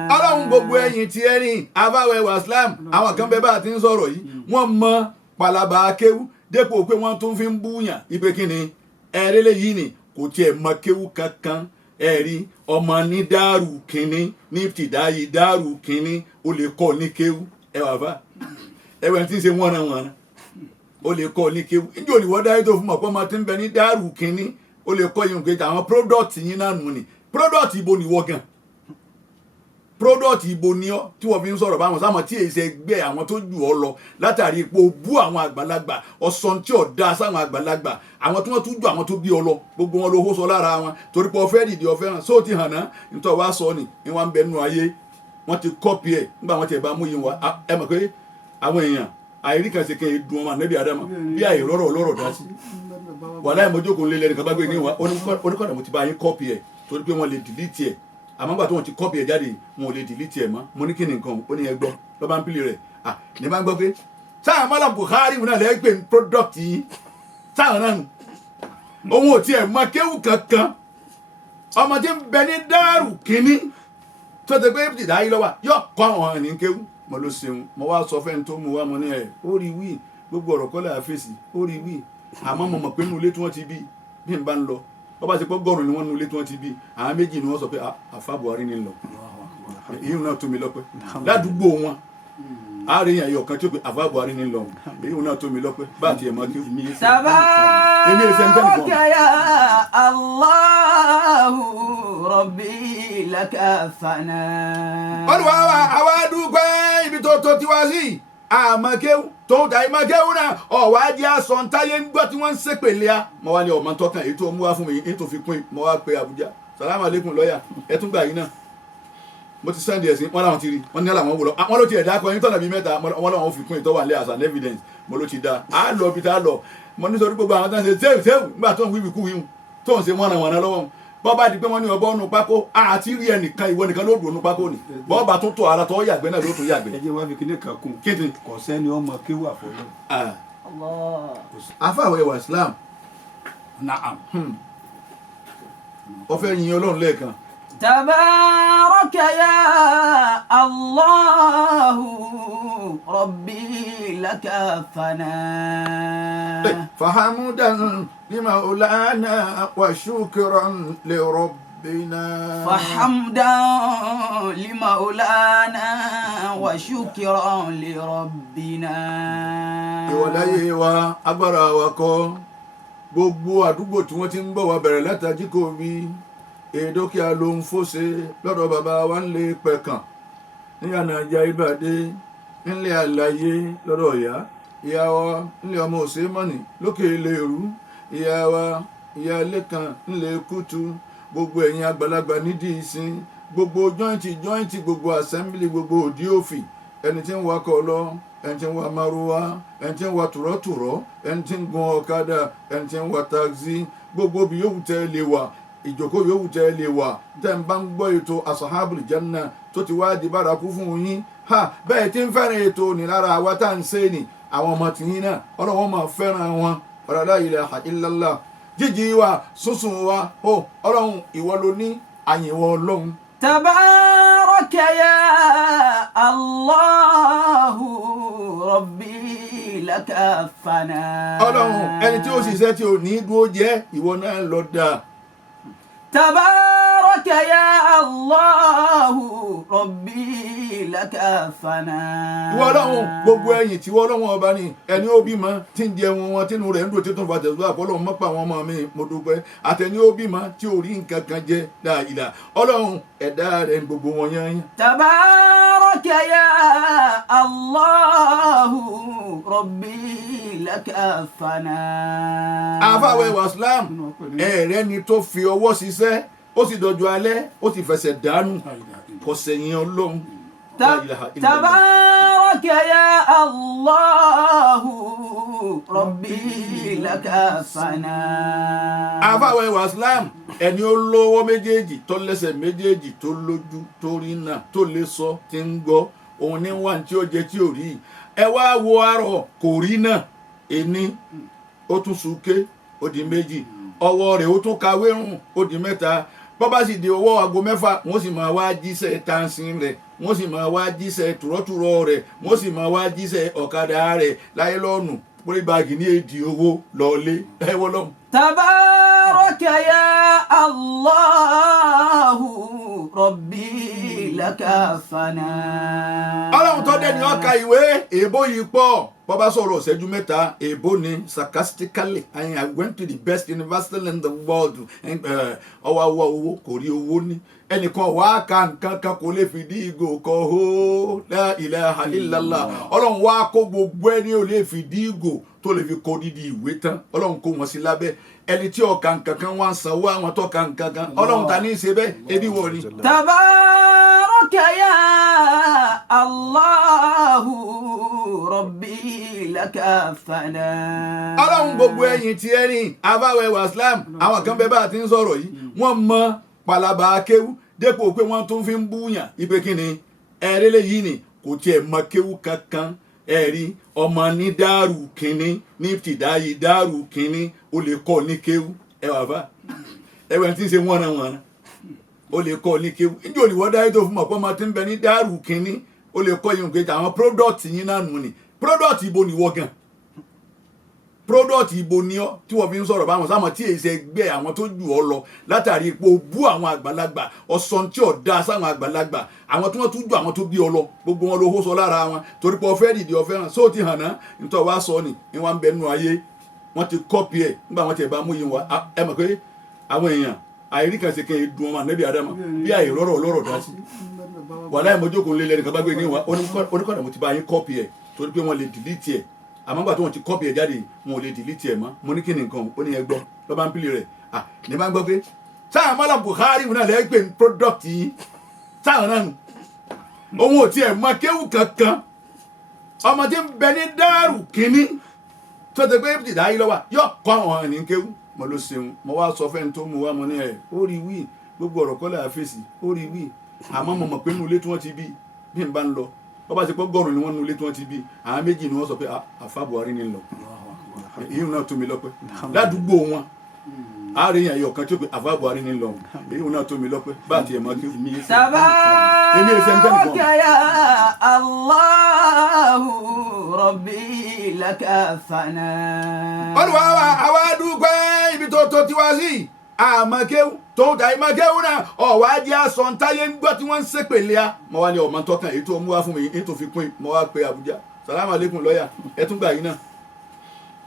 ọlọ́run gbogbo ẹ̀yìn tí ẹ ní afáwẹ̀ wàsílám àwọn kan bẹ bá a ti ń sọ̀rọ̀ yìí wọ́n mọ palaba akéwú dépò pé wọ́n tún fi ń búyàn ipe kíni ẹ̀rẹ́lẹ̀ yìí ni kò tiẹ̀ mọ kéwú kankan ẹ̀rí ọmọ ní dáàrú kínní ní tìdáyì dáàrú kínní ó lè kọ́ ní kéwú ẹwà bá ẹwà tí ń ṣe wọ́nranwọ̀nran ó lè kọ́ ní kéwú ìjọ òníwọ́ dáyé tó fún ọ̀pọ̀ ọmọ tí ń bẹ ní dáàrú kínní ó lè kọ́ yín pé àwọn product yín náà nù ni product ibo ni wọ́ gan product ibo ni ọ tí wọ́n fi ń sọ̀rọ̀ báwọn sáwọn tí èyí ṣe gbé àwọn tó jù ọ lọ látàrí ipò bú àwọn àgbàlagbà ọ̀sán tí ò dáa sáwọn àgbàlagbà àwọn tí wọ́n tún ju àwọn tó bí ọ lọ gbogbo wọn ló hó sọ lára wọn torí pé ọfẹ́ dìde ọfẹ́ hàn sóò ti hàn ná nítorí wàá sọ ni ni wọ́n ń bẹ nínú ayé wọ́n ti kọ́pì ẹ̀ nígbà wọn tiẹ̀ bá mú yín wá ẹ mọ̀ pé àwọn èèyàn àìrí kan ṣe kẹ́ ẹ dùn ọmọ ànábì Ádámù bí àìrọ́rọ̀ ọlọ́rọ̀ dá sí wàláhì ìmọ̀jókòó ńlẹ̀ nìkan bá gbé ní wa oníkọ̀dà mo ti bá yín kọ́pì ẹ̀ torí pé wọ́n lè dìlítì ẹ̀ àmọ́ gbà tó wọn ti kọ́pì ẹ̀ jáde wọn ò lè dìlítì ẹ̀ mọ́ mo ní kí ni nǹkan ó ní ẹ gbọ́ lọ́ bá ń pìlì rẹ̀ ní bá ń gbọ́ pé sáà mọ́lá Buhari náà lẹ́yìn pé product yìí sáà náà nù òun ò tiẹ̀ mọ kéwù kankan ọmọ tí ń bẹ ní dáàrú kínní tó ti pé ìdá yìí lọ́wọ́ yóò kọ́ àwọn ẹni kéwù mo ló ṣeun mo wá sọ fẹ́ni tó mu wá mo ní ẹ̀ ó rí wí gbogbo ọ̀rọ̀ kọ́lẹ̀ àfẹ́sì ó rí wí àmọ́ mo mọ̀ pé inú ilé tí wọ́n ti bí n bá ń lọ wọ́n bá ti pọ́ gọ́rùn ni wọ́n nu ilé tí wọ́n ti bí àwọn méjì ni wọ́n sọ pé àfa Buhari ni ń lọ èyí náà tó mi lọ́pẹ́ ládùúgbò wọn àárín ẹ̀yọ̀ kan tí ó pe àfa Buhari ni ń lọ èyí náà tó mi lọ́pẹ́ bá tiẹ̀ máa kí mi. tabaraka ya Allahu rabbi laka fana. olùwà àwa dúpẹ́ ibi tó ti wá sí àmọ́kéwù tó ń ta ìmọ̀kéwù náà ọ̀wá jẹ́ àsọ̀ntáyé ń gbọ́ tí wọ́n ń ṣépèlé a mo wá ní ọmọ tọkàn èyí tó mú wá fún mi èyí tó fi pín mo wá pe Àbújá salamu aleykum lọ́ọ̀yà ẹ tún gbà yín náà mo ti sẹ́ndì ẹ̀sìn wọn làwọn ti rí wọn ní làwọn wò lọ wọn ló ti ẹ̀dá akọ yín tọ̀nà bíi mẹ́ta wọn làwọn fi pín ìtọ́wà lé as an evidence mo ló ti dá a lọ bí tá a lọ mo nítorí gbogbo àwọn tó ń ṣe sẹ́wù nígbà tó ń wíwì kú wíwù tó ń ṣe wọ́nà lọ́wọ́ bọ́ bá di pé wọ́n ní ọbọ̀ ọ̀nù pákó àti rí ẹnìkan ìwọ nìkan ló dùn ọ̀nù pákó ni bọ́ bá tún tó ara tó yàgbẹ́ náà ló tún yàgbẹ́. ẹ jẹ́ wá fi kíní kan kún kò sẹ́ni ọmọ kéwù àfọlọ́. afáwẹ̀ wà Islam naam ọfẹ́ yin Ọlọ́run lẹ́ẹ̀kan. tabaraka ya Allahu rabbi laka fana. fahamudan limaulana wa shukran li rabbina. fahamudan limaulana wa shukran li rabbina. ìwọ̀láyé wa agbára wa kọ́ gbogbo àdúgbò tí wọ́n ti ń bọ̀ wá bẹ̀rẹ̀ látàjí kò rí èdókíà ló ń fòṣe lọ́dọ̀ bàbá wa ń lè pẹ̀kàn níyànà ìjà ìbàdí ńlẹ̀ àlàyé lọ́dọ̀ ìyá wa ńlẹ̀ ọmọ òsèmọ́nì lókè ilé ìrú ìyá wa ìyá lẹ́kàn ńlẹ̀ kútu gbogbo ẹ̀yin àgbàlagbà nídìí ìsìn gbogbo jọ́ìntì gbogbo assembly gbogbo òdí òfì ẹni tí ń wakọ̀ lọ ẹni tí ń wa maruwa ẹni tí ń wa tùrọ̀tùrọ̀ ẹni tí ń gun ọ̀kadà ẹni tí ń wa taxi gbogbo bí yóò tẹ́ lè wà ìjókòó yòówù tẹ́ lè wà tẹ́ ń bá ń gbọ́ ètò asahabul janna tó ti wá di bárakú fún yín bẹ́ẹ̀ tí ń fẹ́ràn ètò nílára àwa tá à ń ṣe ni àwọn ọmọ tìyín náà ọlọ́wọ́n máa fẹ́ràn wọn la ilaha illallah jíjí wa sísun wa ọlọ́run ìwọ ló ní àyìnwó ọlọ́run. tabaraka ya Allahu rabbi laka fana. ọlọ́run ẹni tí ó ṣiṣẹ́ tí ò ní dúró jẹ́ ìwọ náà lọ dáa. tabaraka ya Allahu rabbi laka fana. ìwọ ọlọ́run gbogbo ẹ̀yìn tí wọ́n lọ́wọ́ ọba ni ẹni ó bímọ tí ń jẹun wọn tínú rẹ̀ ń dùn títún fàtẹ̀ sọ́dọ̀ àpọ́lọ́run mọ́pà àwọn ọmọ mi mo dúpẹ́ àtẹni ó bímọ tí ò rí nǹkan kan jẹ dáadáa ọlọ́run ẹ̀dá rẹ̀ ń gbogbo wọn yán. tabaraka ya Allahu rabbi laka fana. àfàwẹ̀ wàsílám ẹ̀rẹ́ ni tó fi ọwọ́ ṣiṣẹ́ ó sì dọ̀jọ́ alẹ́ ó sì fẹsẹ̀ dànù kò sẹ̀yìn ọlọ́run. tabaraka ya Allahu rabbi laka fana. àfàwẹ̀ wàsílám ẹni ó lọ́wọ́ méjèèjì tó lẹ́sẹ̀ méjèèjì tó lójú tó rí náà tó lè sọ tí ń gbọ́ òun ní wà tí ó jẹ tí ò rí ẹ wá wo arọ kò rí náà ẹni ó tún súnké ó di méjì ọwọ́ rẹ̀ ó tún kawé rùn ó di mẹ́ta bọ́ bá sì di owó aago mẹ́fà wọ́n sì máa wá jíṣẹ́ tansin rẹ̀ wọ́n sì máa wá jíṣẹ́ tùrọ́tùrọ́ rẹ̀ wọ́n sì máa wá jíṣẹ́ ọ̀kadà rẹ̀ láyé lọ́nù pólí báàgì ní èdè owó lọ́ọ́lé ẹ̀wọ́ lọ́hùn. تبارك يا الله ربي لك الثناء. ọlọ́run tó dé ní ọkà ìwé èèbó yìí pọ̀ bọ́bá sọ̀rọ̀ ṣẹ́jú mẹ́ta èèbó ni sarcastically I went to the best university in the world ọwọ́ owó kò rí owó ní ẹnìkan wàá ka nǹkan kan kò lè fìdí ìgò kan hó la ilaha illallah ọlọ́run wàá kó gbogbo ẹni ò lè fìdí ìgò tó lè fi kó dídí ìwé tán ọlọ́run kó wọn sí lábẹ́ ẹni tí ọkà nǹkan kan wá ń sanwó àwọn tó ka nǹkan kan ọlọ́run ta ní í ṣe bẹ́ẹ̀ ebi wọ̀ ni. تبارك يا الله ربي لك الثناء. ọlọ́run gbogbo ẹ̀yìn tí ẹni abáwẹ̀ wàsílám àwọn kan bẹ́ẹ̀ bá ti ń sọ̀rọ̀ yìí wọ́n mọ palaba akéwú dépò pé wọ́n tún fi ń búyàn ipe kíni ẹ̀rẹ́lẹ̀ yìí ni kò tiẹ̀ mọ kéwú kankan ẹ̀rí ọmọ ní dáàrú kínní ní tìdáyì dáàrú kínní ó lè kọ́ ní kéwú ẹ wà bá ẹwẹ̀ tí ń ṣe wọ́nranwọ̀nran ó lè kọ́ ní kéwú níjẹ́ olùwọ́ dáyé tó fún mọ̀ pé ọmọ tí ń bẹ ní dáàrú kínní ó lè kọ́ yín kejì àwọn product yín náà nù ni product ibo ni wọ́ gan product ibo ni ọ tí wọ́n fi ń sọ̀rọ̀ báwọn sáwọn tí èyí ṣe gbé àwọn tó jù ọ lọ látàrí ipò bú àwọn àgbàlagbà ọ̀sán tí ò dáa sáwọn àgbàlagbà àwọn tí wọ́n tún jù àwọn tó bí ọ lọ gbogbo wọn ló hó sọ lára wọn torí pé ọfẹ́ dìde ọfẹ́ hàn sóò ti hàn ná nítorí wàá sọ ni ni wọ́n ń bẹ nínú ayé wọ́n ti kọ́pì ẹ̀ nígbà wọn ti ẹ̀ bá mú yín wa ẹ mọ̀ pé àwọn èèyàn àìrí kan ṣe kẹ́ ẹ̀ dùn ọmọ ànábì Ádámù bí àìrọ́rọ̀ ọlọ́rọ̀ dá sí wàláhì mojókòó ńlẹ̀ lẹ́nìkan bá gbé ní wa oníkọ̀dà mo ti bá yín kọ́pì ẹ̀ torí pé wọ́n lè dìlítì ẹ̀ àmọ́ gbà tó wọn ti kọ́pì ẹ̀ jáde wọn ò lè dìlítì ẹ̀ mọ́ mo ní kí ni nǹkan ó ní ẹ gbọ́ lọ́ba ń pìlì rẹ̀ ní bá ń gbọ́ pé sáà mọ́lá Buhari wọn náà lẹ́gbẹ̀ẹ́ ní product yìí sáà náà nù òun ò tiẹ̀ mọ kéwù kankan ọmọ tí ń bẹ ní dáàrú kínní tó ti pé ìdá yìí lọ́wọ́ yóò kọ́ àwọn ẹni kéwù mo ló ṣeun mo wá sọ fẹ́ni tó mu wá mo ní ẹ̀ ó rí wí gbogbo ọ̀rọ̀ kọ́lẹ̀ àfẹ́sì ó rí wí àmọ́ mo mọ̀ pé inú ilé tí wọ́n ti bí n bá ń lọ wọ́n bá ti pọ́ gọ́rùn ni wọ́n nu ilé tí wọ́n ti bí àwọn méjì ni wọ́n sọ pé àfa Buhari ni ń lọ èyí náà tó mi lọ́pẹ́ ládùúgbò wọn àárín yẹn ayọ̀ kan tí ó pe àfa Buhari ni ń lọ èyí náà tó mi lọ́pẹ́ bá àti ẹ̀mọ́ kí تبارك يا الله ربي لك الثناء. olùwà àwa dúpẹ́ ibi tó ti wá sí àmọ́kéwù tó ń ta ìmọ̀kéwù náà ọ̀wá jẹ́ aṣọ ntáyé ń gbọ́ tí wọ́n ń ṣépèlé a mo wá ní ọmọ tọkàn èyí tó mú wá fún mi èyí tó fi pín mo wá pe Àbújá salamu aleykum lọ́ọ̀yà ẹ tún gbà yín náà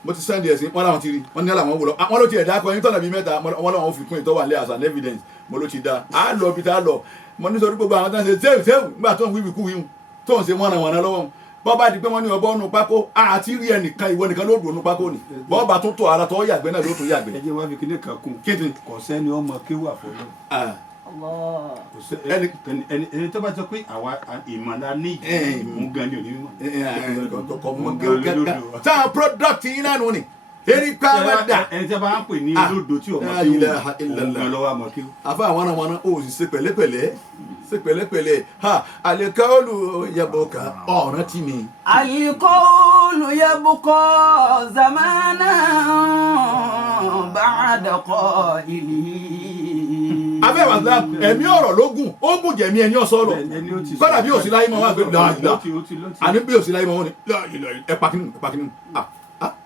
mo ti sẹ́ndì ẹ̀sìn wọn làwọn ti rí wọn ní làwọn wò lọ wọn ló ti ẹ̀dá akọ yín tọ̀nà bíi mẹ́ta wọn làwọn fi pín ìtọ́ wà lé as an evidence mo ló ti dá a lọ bí tá a lọ mo ní sọ gbogbo àwọn tó ń ṣe sẹ́wù nígbà tó ń wíwì kú wíwù tó ń ṣe wọ́nà lọ́wọ́ bọ́ bá di pé wọ́n ní ọbọ̀ ọ̀nù pákó àti rí ẹnìkan ìwọ nìkan ló dùn ọ̀nù pákó ni bọ́ bá tún tọ̀ ara tọ́ yàgbẹ́ náà ló tún yàgbẹ́. ẹ jẹ́ wá fi kíní kan kún kò sẹ́ni ọmọ kéwù àfọlọ́ ẹni tó bá sọ pé àwa ìmọ̀lá ní ìmú gan ni òní mọ̀. sáà product yín náà nù ni eri pa wa da ẹni tí a bá ń pè ní olódo tí ọmọ kéwù ọmọ lọ́wọ́ àmọ́ kéwù. àfa àwọn ọmọ ó sì ṣe pẹ̀lẹ́pẹ̀lẹ́ ṣe pẹ̀lẹ́pẹ̀lẹ́ ha àlèkọ́ọ̀lù yẹ̀bùkà ọ̀ràn tì mí. القول يبقى زمانا بعد قائله. abẹ́ wàsílà ẹ̀mí ọ̀rọ̀ lógún ó gùn jẹ̀mí ẹni ọ̀sọ́ lọ kọ́dà bí òsì láyé mọ́ wọn àgbẹ̀ láàyè àní bí òsì láyé mọ́ wọn ni ẹ pàkínú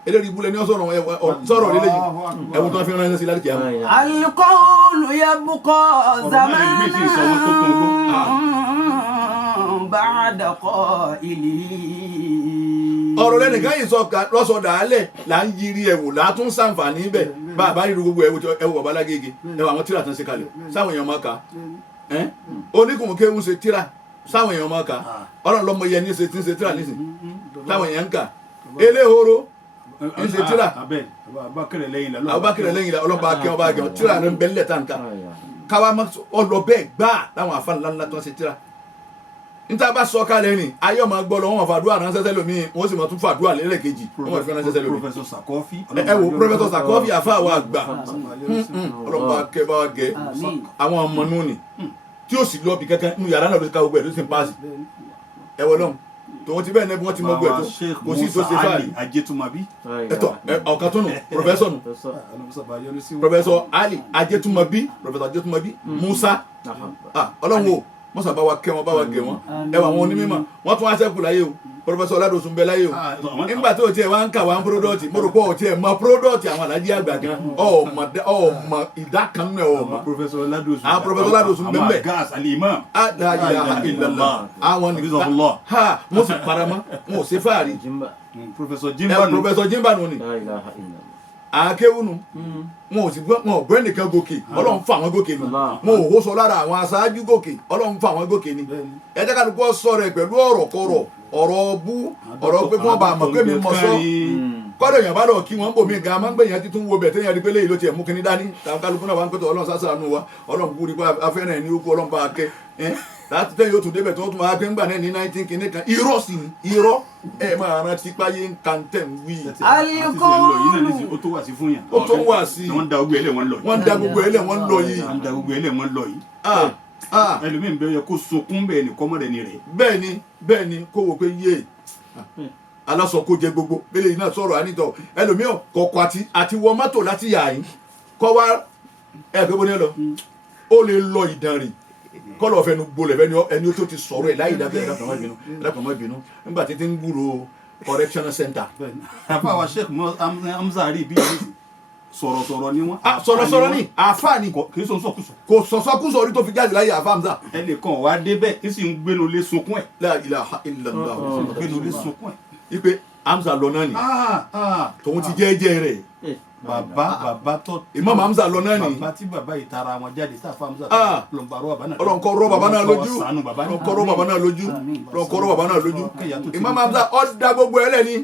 eléyìí ibùlẹ̀ ni wọ́n sọ̀rọ̀ lélẹ́yìn ẹ̀wọ̀n tó ń fi ránṣẹ́ sí láti kìí àmọ́. القول يبقى زمانا بعد قائله. ọ̀rọ̀ lẹ́nìkan yìí lọ́sọ̀ dàálẹ̀ là ń yiri ẹ̀wò látún sàǹfààní bẹ̀ bá a bá rí gbogbo ẹ̀wò bàbá lágége ẹ̀wò àwọn tíra tán ṣe kalẹ̀ sáwọn èèyàn máa kà oníkùnkùn kéwù ṣe tíra sáwọn èèyàn máa kà ọlọ́run lọ́mọ yẹn ní ṣe tí ń ṣe tíra nísìn sáwọn èèyàn ń kà eléhoro ń ṣe tíra Abubakar lẹ́yìn la ọlọ́ba akẹ́ ọba àgẹ̀ tíra rẹ̀ ń bẹ́ nílẹ̀ tàǹkà káwa ọlọ bẹ́ẹ̀ gbá láwọn àfa ńláńlá tó ń ṣe tíra níta bá sọ kalẹ̀ ni ayé ọmọ gbọ́ lọ wọn fàdúrà ránṣẹ́ sẹ́lómi wọ́n sì máa tún fàdúrà lẹ́lẹ́kejì wọ́n fi ránṣẹ́ sẹ́lómi. Professor Sakofi ẹ wo Professor Sakofi àfa àwọn àgbà ọlọ́ba akẹ́ bá wa gẹ̀ àwọn ọmọ nù ni tí ó sì lọ bí kankan nù yàrá náà ló ti ká gbogbo ẹ̀ ló sì ń paasi ẹ wọ lọ́hùn tòun ti bẹ́ẹ̀ ní wọ́n ti mọ gbẹ̀ tó kò sí tó ṣe fáàlì. Ajétúmọ̀bí. ẹ̀tọ́ ọ̀kan tó nù pòfẹ́sọ̀ nù pòfẹ́sọ̀ Ali Ajétúmọ̀bí pòfẹ́sọ̀ Ajétúmọ̀bí Musa ọlọ́run o wọ́n sábà wa kẹ́ wọn bá wa gẹ̀ wọ́n ẹwà wọn onímọ̀ wọ́n tún wá sẹ́kù láyé o pòfẹ́sọ̀ Ọládòsùn bẹ láyé o nígbà tó tiẹ̀ wá ń kà wá ń pródọ́ọ̀tì mo rò pé ọ̀ tiẹ̀ mọ pródọ́ọ̀tì àwọn alájí àgbà gan ọmọ ìdá kan náà ọmọ Professor Ọládòsùn. Professor Ọládòsùn bẹ́ẹ̀ bẹ́ẹ̀ gas alimam. la ilaha illallah àwọn nìkan ha wọ́n sì paramọ́ wọn ò ṣe fáàrí Professor Jimba nù. Professor Jimba nù ni àkéwùnú wọn ò sì gbọ́ wọn ò bọ́ ẹnìkan gòkè ọlọ́run fà wọ́n gòkè ni wọn ò hó sọ lára àwọn aṣáájú gòkè ọlọ́run fà wọ́n gòkè ni ẹ jẹ́ ká dùkọ́ sọ̀rọ̀ ẹ̀ pẹ̀lú ọ̀rọ̀ kọ̀rọ̀ ọ̀rọ̀ bú ọ̀rọ̀ pé kí wọ́n bá mọ̀ pé mi mọ̀ sọ kọ́dọ̀ èèyàn bá lọ kí wọ́n bò mí gan máa ń gbẹ̀yàn títún wo bẹ̀ téèyàn rí pé léyìí ló tiẹ̀ mú kíní dání kálukú náà wá ń pẹ́tọ̀ ọlọ́run sásàánú wa ọlọ́run kúrú pé afẹ́rẹ́ ní okú ọlọ́run bá a kẹ́ láti tẹ́yìn ó tún débẹ̀ tó tún máa gbé ńgbà náà ní 19 kìíní kan irọ́ sí ni irọ́ ẹ máa rántí páyé ń kan tẹ̀ ń wí. ó tó wà sí fún yàn. ó tó wà sí. wọ́n da gbogbo ẹlẹ́ wọn lọ yìí. wọ́n da gbogbo ẹlẹ́ wọn lọ yìí. wọ́n da gbogbo ẹlẹ́ wọn lọ yìí. ẹlòmíín bẹ́ẹ̀ yẹ kó sunkún bẹ́ẹ̀ ni kọ́mọ́dé ni rẹ̀. bẹ́ẹ̀ ni kó wo pé yé alásọ kó jẹ gbogbo bẹ́ẹ̀ yìí náà sọ̀rọ̀ ànítọ̀ ẹlòmíín kọ̀ọ̀kọ̀ àti wọ mọ́tò láti yà yín kọ́ wá ẹ̀ pé bó ní lọ ó lè lọ ìdánrì kọlọ fẹnu gbolẹ fẹni ẹni tó ti sọ̀rọ̀ ẹ láyé dábẹ ẹdàkọmọ ìbínú nígbà tí ti ń gbúrò correctional center. àfa wa Sheikh Hamza rí bí sọ̀rọ̀sọ̀rọ̀ ni wọ́n. sọ̀rọ̀sọ̀rọ̀ ni àfa ni kì í sọ̀sọ̀kùsọ̀. kò sọ̀sọ̀kùsọ̀ orí tó fi jáde láyé àfa Hamza. ẹnìkan wà á débẹ̀ kí sì ń gbénu lé sunkún ẹ̀. La ilaha illallah. gbénu lé sunkún ẹ̀. ipe Hamza lọ náà ni tòun ti jẹ́jẹ́ rẹ̀. bàbá tó. Imam Hamza lọ náà ni. bàbá tí bàbá yìí tara wọn jáde tá a fa Hamza. ọlọ́nkọ́ rọ bàbá náà lójú ọlọ́nkọ́ rọ bàbá náà lójú ọlọ́nkọ́ rọ bàbá náà lójú. Imam Hamza ọ̀ da gbogbo ẹ̀ lẹ́ni.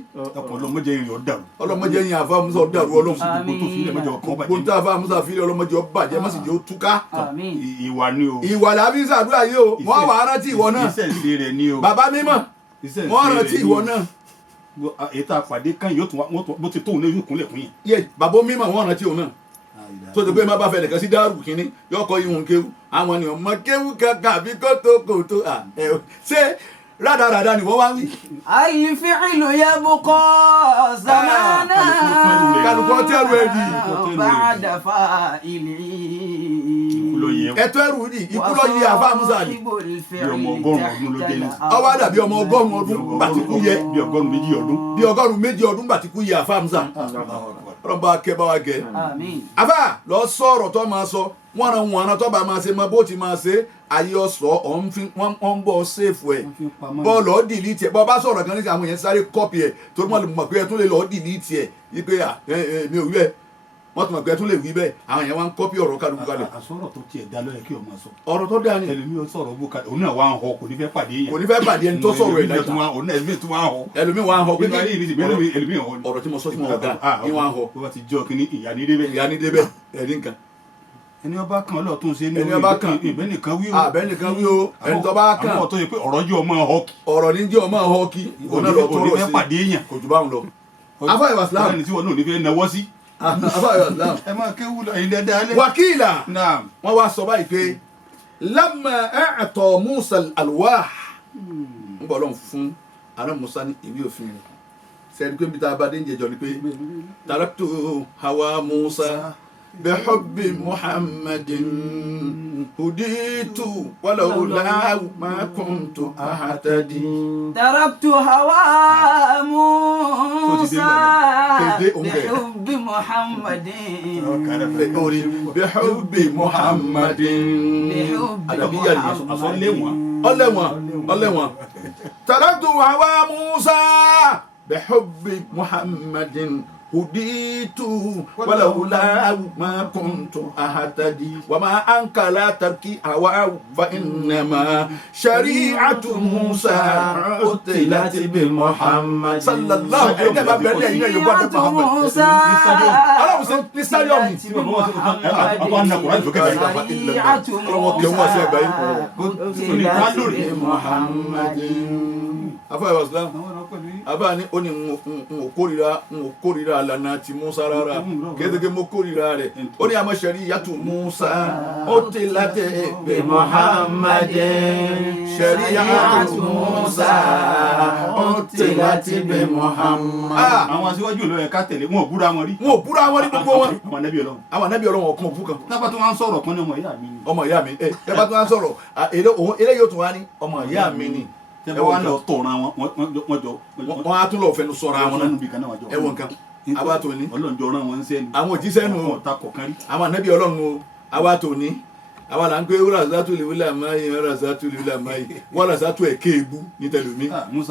ọlọmọdé yìí ọ̀ dàrú. ọlọmọdé yìí àfa Hamza ọ̀ dàrú ọlọ́mọ. gbogbo tó àfa Hamza fi lé ọlọmọdé ọ̀ bàjẹ́ má sì jẹ́ ó túká. ìwà ni o. ìwà làbí sàdúrà yìí o wọ́n wà á rántí ìwọ náà. ìṣẹ̀ṣe rẹ̀ ni o. bàbá mímọ́ wọ́n rántí ìwọ náà. ètò àpàdé kan yóò tún bó ti tóun náà yóò kúnlẹ̀ fún yẹn. yé bàbá mímọ́ wọ́n rántí òun náà. tó ti pé má bá fẹ́ nìkan sí dárù kínní yóò kọ́ ihun kéwù àwọn ènìyàn mọ kéwù kankan àbí kótókótó ṣé rádaràda ni wọ́n wá wí. الفعل يبقى زمانا kálukọ́ tẹ́rù ẹ̀ di. بعد فاعله ẹ̀tọ́ ẹrù ni ikú lọ yí àfa Hamza ni. bí ọmọ ọgọ́rùn-ún ọdún ló dé ní. ọwọ́ àdàbí ọmọ ọgọ́rùn-ún ọdún gbàtíkú yẹ. bí ọgọ́rùn-ún méjì ọdún. bí ọgọ́rùn-ún méjì ọdún gbàtíkú yẹ àfa Hamza. ọlọ́run bá kẹ́ bá wa gẹ̀. آمين àfà lọ sọ̀rọ̀ tó máa sọ wọ́n ran wọn tó bá máa ṣe mọ bó ti máa ṣe ayé ọ̀sọ́ wọ́n ń bọ̀ ṣèfù ẹ̀ bọ́ọ̀lù ọ́ dìlítì ẹ̀ bọ́ bá sọ̀rọ̀ kan níta àwọn èèyàn sáré kọ́pì ẹ̀ torí wọ́n lè mọ̀ pé ẹ tún lè lọ́ọ́ dìlítì ẹ̀ wípé mi ò wí ẹ̀ wọ́n tún mọ̀ pé ẹ tún lè wí bẹ́ẹ̀ àwọn èèyàn wá ń kọ́pì ọ̀rọ̀ kálukú kalẹ̀. àsọ̀rọ̀ tó tiẹ̀ dá lọ́yẹ̀ kí o máa sọ. ọ̀rọ̀ tó dáa ni. ẹlòmí ó sọ̀rọ̀ bó kalẹ̀ òun náà wà ń họ kò ní fẹ́ pàdé yẹn. kò ní fẹ́ pàdé ẹni tó sọ̀rọ̀ ẹ̀ láìka. òun náà ẹlòmí tún wà ń họ. ẹlòmí wà ń họ. ẹlòmí họ. ọ̀rọ̀ tí mo sọ sí wọn ọ̀gá ni wà ń họ. bó bá ti jọ kínní ìyá ní débẹ̀. ìyá ní débẹ̀ ẹ̀rí nǹkan. ẹni ọba kan ọlọ́ọ̀tún ṣe ní ẹni ọba kan ìbẹ́nìkan wí o. àbẹ́nìkan wí o ẹni tó bá kan. àwọn tó yẹ pé ọ̀rọ̀ jẹ́ ọmọ họ́ọ̀kì. ọ̀rọ̀ ní jẹ́ ọmọ họ́ọ̀kì. òun náà lọ tọrọ sí pàdé èèyàn. kò jù báwọn lọ. afọ ìwà Islam. ọ̀rẹ́ ni tí wọn náà ò ní fẹ́ náwó sí. afọ ìwà Islam. ẹ máa kéwú lọ ẹ̀yin dáadáa lẹ. wàkìlà naam. wọ́n wá sọ báyìí pé lamma a'ta Musa al-alwah ń bọ̀ lọ́n fún àná Musa ní ìwé òfin rẹ̀ sẹ́ni pé bí tá a bá dé ń jẹjọ ni pé taraktu hawa Musa بحب محمد هديت ولولا ما كنت أهتدي تركت هوى موسى بحب محمد بحب محمد ọlẹ́wọ̀n تركت هوى موسى بحب محمد هديت ولولا ما كنت أهتدي وما أنك لا تركي هواه فإنما شريعة موسى أتلت بمحمد صلى الله عليه وسلم موسى شريعة موسى أتلت بمحمد afáwẹ̀ islam àwọn ọ̀nà pẹ̀lú yín. abá ní ó ní n ò kórìíra àlànà ti Musa rárá kéékèèké mo kórìíra rẹ̀ ó ní àmọ́ ṣẹ̀ríyàtù Musa ó ti láti bí Muhammadin ṣẹ̀ríyàtù Musa ó ti láti bí Muhammad. àwọn aṣíwájú olóyè ká tẹ̀lé wọn ò búra wọn rí. wọn ò búra wọn rí gbogbo wọn. àwọn ànábì Ọlọ́run. àwọn ànábì Ọlọ́run ọ̀kan òkú kan. tábà tó wá ń sọ̀rọ̀ kan ní ọmọ ìyá mi ni. ọmọ ìyá mi ẹ bá tó wá ń sọ̀rọ̀ eléyìí ó tún wá ní ọmọ ìyá mi ni. tẹ́lẹ̀ wá lọ tọ̀ràn wọn jọ. wọ́n á tún lọ fẹnu sọ̀rọ̀ àwọn náà ẹ wọ nǹkan àwa tó ní. Ọlọ́run jọ rán wọn ń sẹ́ni. àwọn òjíṣẹ́ nù ọ̀tá kọ̀ọ̀kan rí. àwọn ànábì Ọlọ́run o àwa tó ní àwa là ń pé wàràsátù lè wílà máyì wàràsátù lè wílà máyì wàràsátù ẹ̀kẹ́ ègbú ní tẹlumi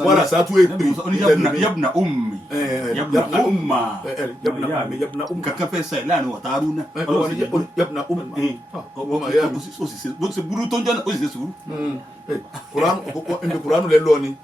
wàràsátù èpè ní tẹlumi. yabna ummi yabna umma yabna umma kankan fẹ́ sẹ́yìn láàrin ọ̀tá arúnà. yabna umma ó sì ṣe bó ṣe burú tó ń jọ́nà ó sì ṣe sùúrù. kuranu lẹ lọ ni.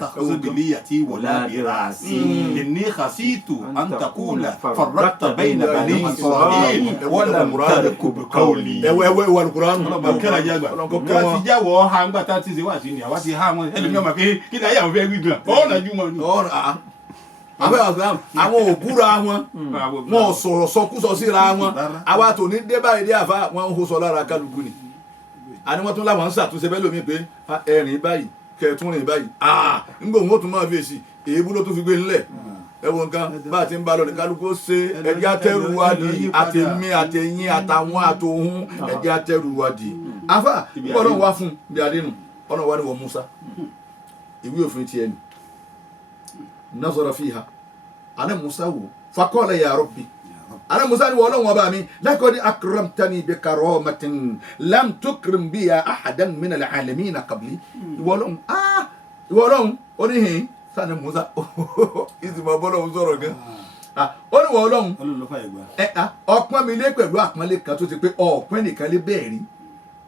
تخذليتي ولا براسي إني خشيت أن تقول فرقت بين بني إسرائيل ولم تركب قولي. wà lùkùránù. kẹ́lá jẹ́ àgbà ká ti jáwọ́ ha ń gbà tá a ti ṣe wá sí ni àwa ti ha wọn ẹlòmíràn máa fi kí ni ayé àwọn fẹ́ wí gan ọ̀nà jù wọn ni. àbẹ́ àwọn òbúra wọn wọn ò sọ̀rọ̀ sọkúsọ síra wọn àwa tò ní dé báyìí dé àfa wọn ń hó sọ lára kálukú ni. àní wọn tún láwọn ń ṣàtúnṣe bẹ́ẹ̀ lómi pé ẹ̀rìn báyìí kẹtún rìn báyìí ńgbò wọn tún máa fi èsì èébú ló tún fi gbé ńlẹ̀ ẹwọ nǹkan bá a ti ń bá lọ ní kálukú ṣe ẹjẹ atẹrù wa di àtẹmí àtẹyìn àtàwọn àtòhún ẹjẹ atẹrù wa di afa Ọlọ́run wá fún bí adénu Ọlọ́run wá ní wọ Musa ìwé òfin tiẹ̀ ni nazara fiha ana Musa wò faqala ya rabbi ana Musa ni Ọlọ́run ọba mi laqad akramtani bi karamatin lam tukrim biha ahadan min al-alamina qabli ìwọ Ọlọ́run oníhìn sani Musa ìsìnkú bọ́lọ́hún sọ̀rọ̀ gan ó ní wọ Ọlọ́run ọpọ́n mi lé pẹ̀lú àpọ́nlé kan tó ti pé ọ̀pẹ́ nìkan lé bẹ́ẹ̀ rí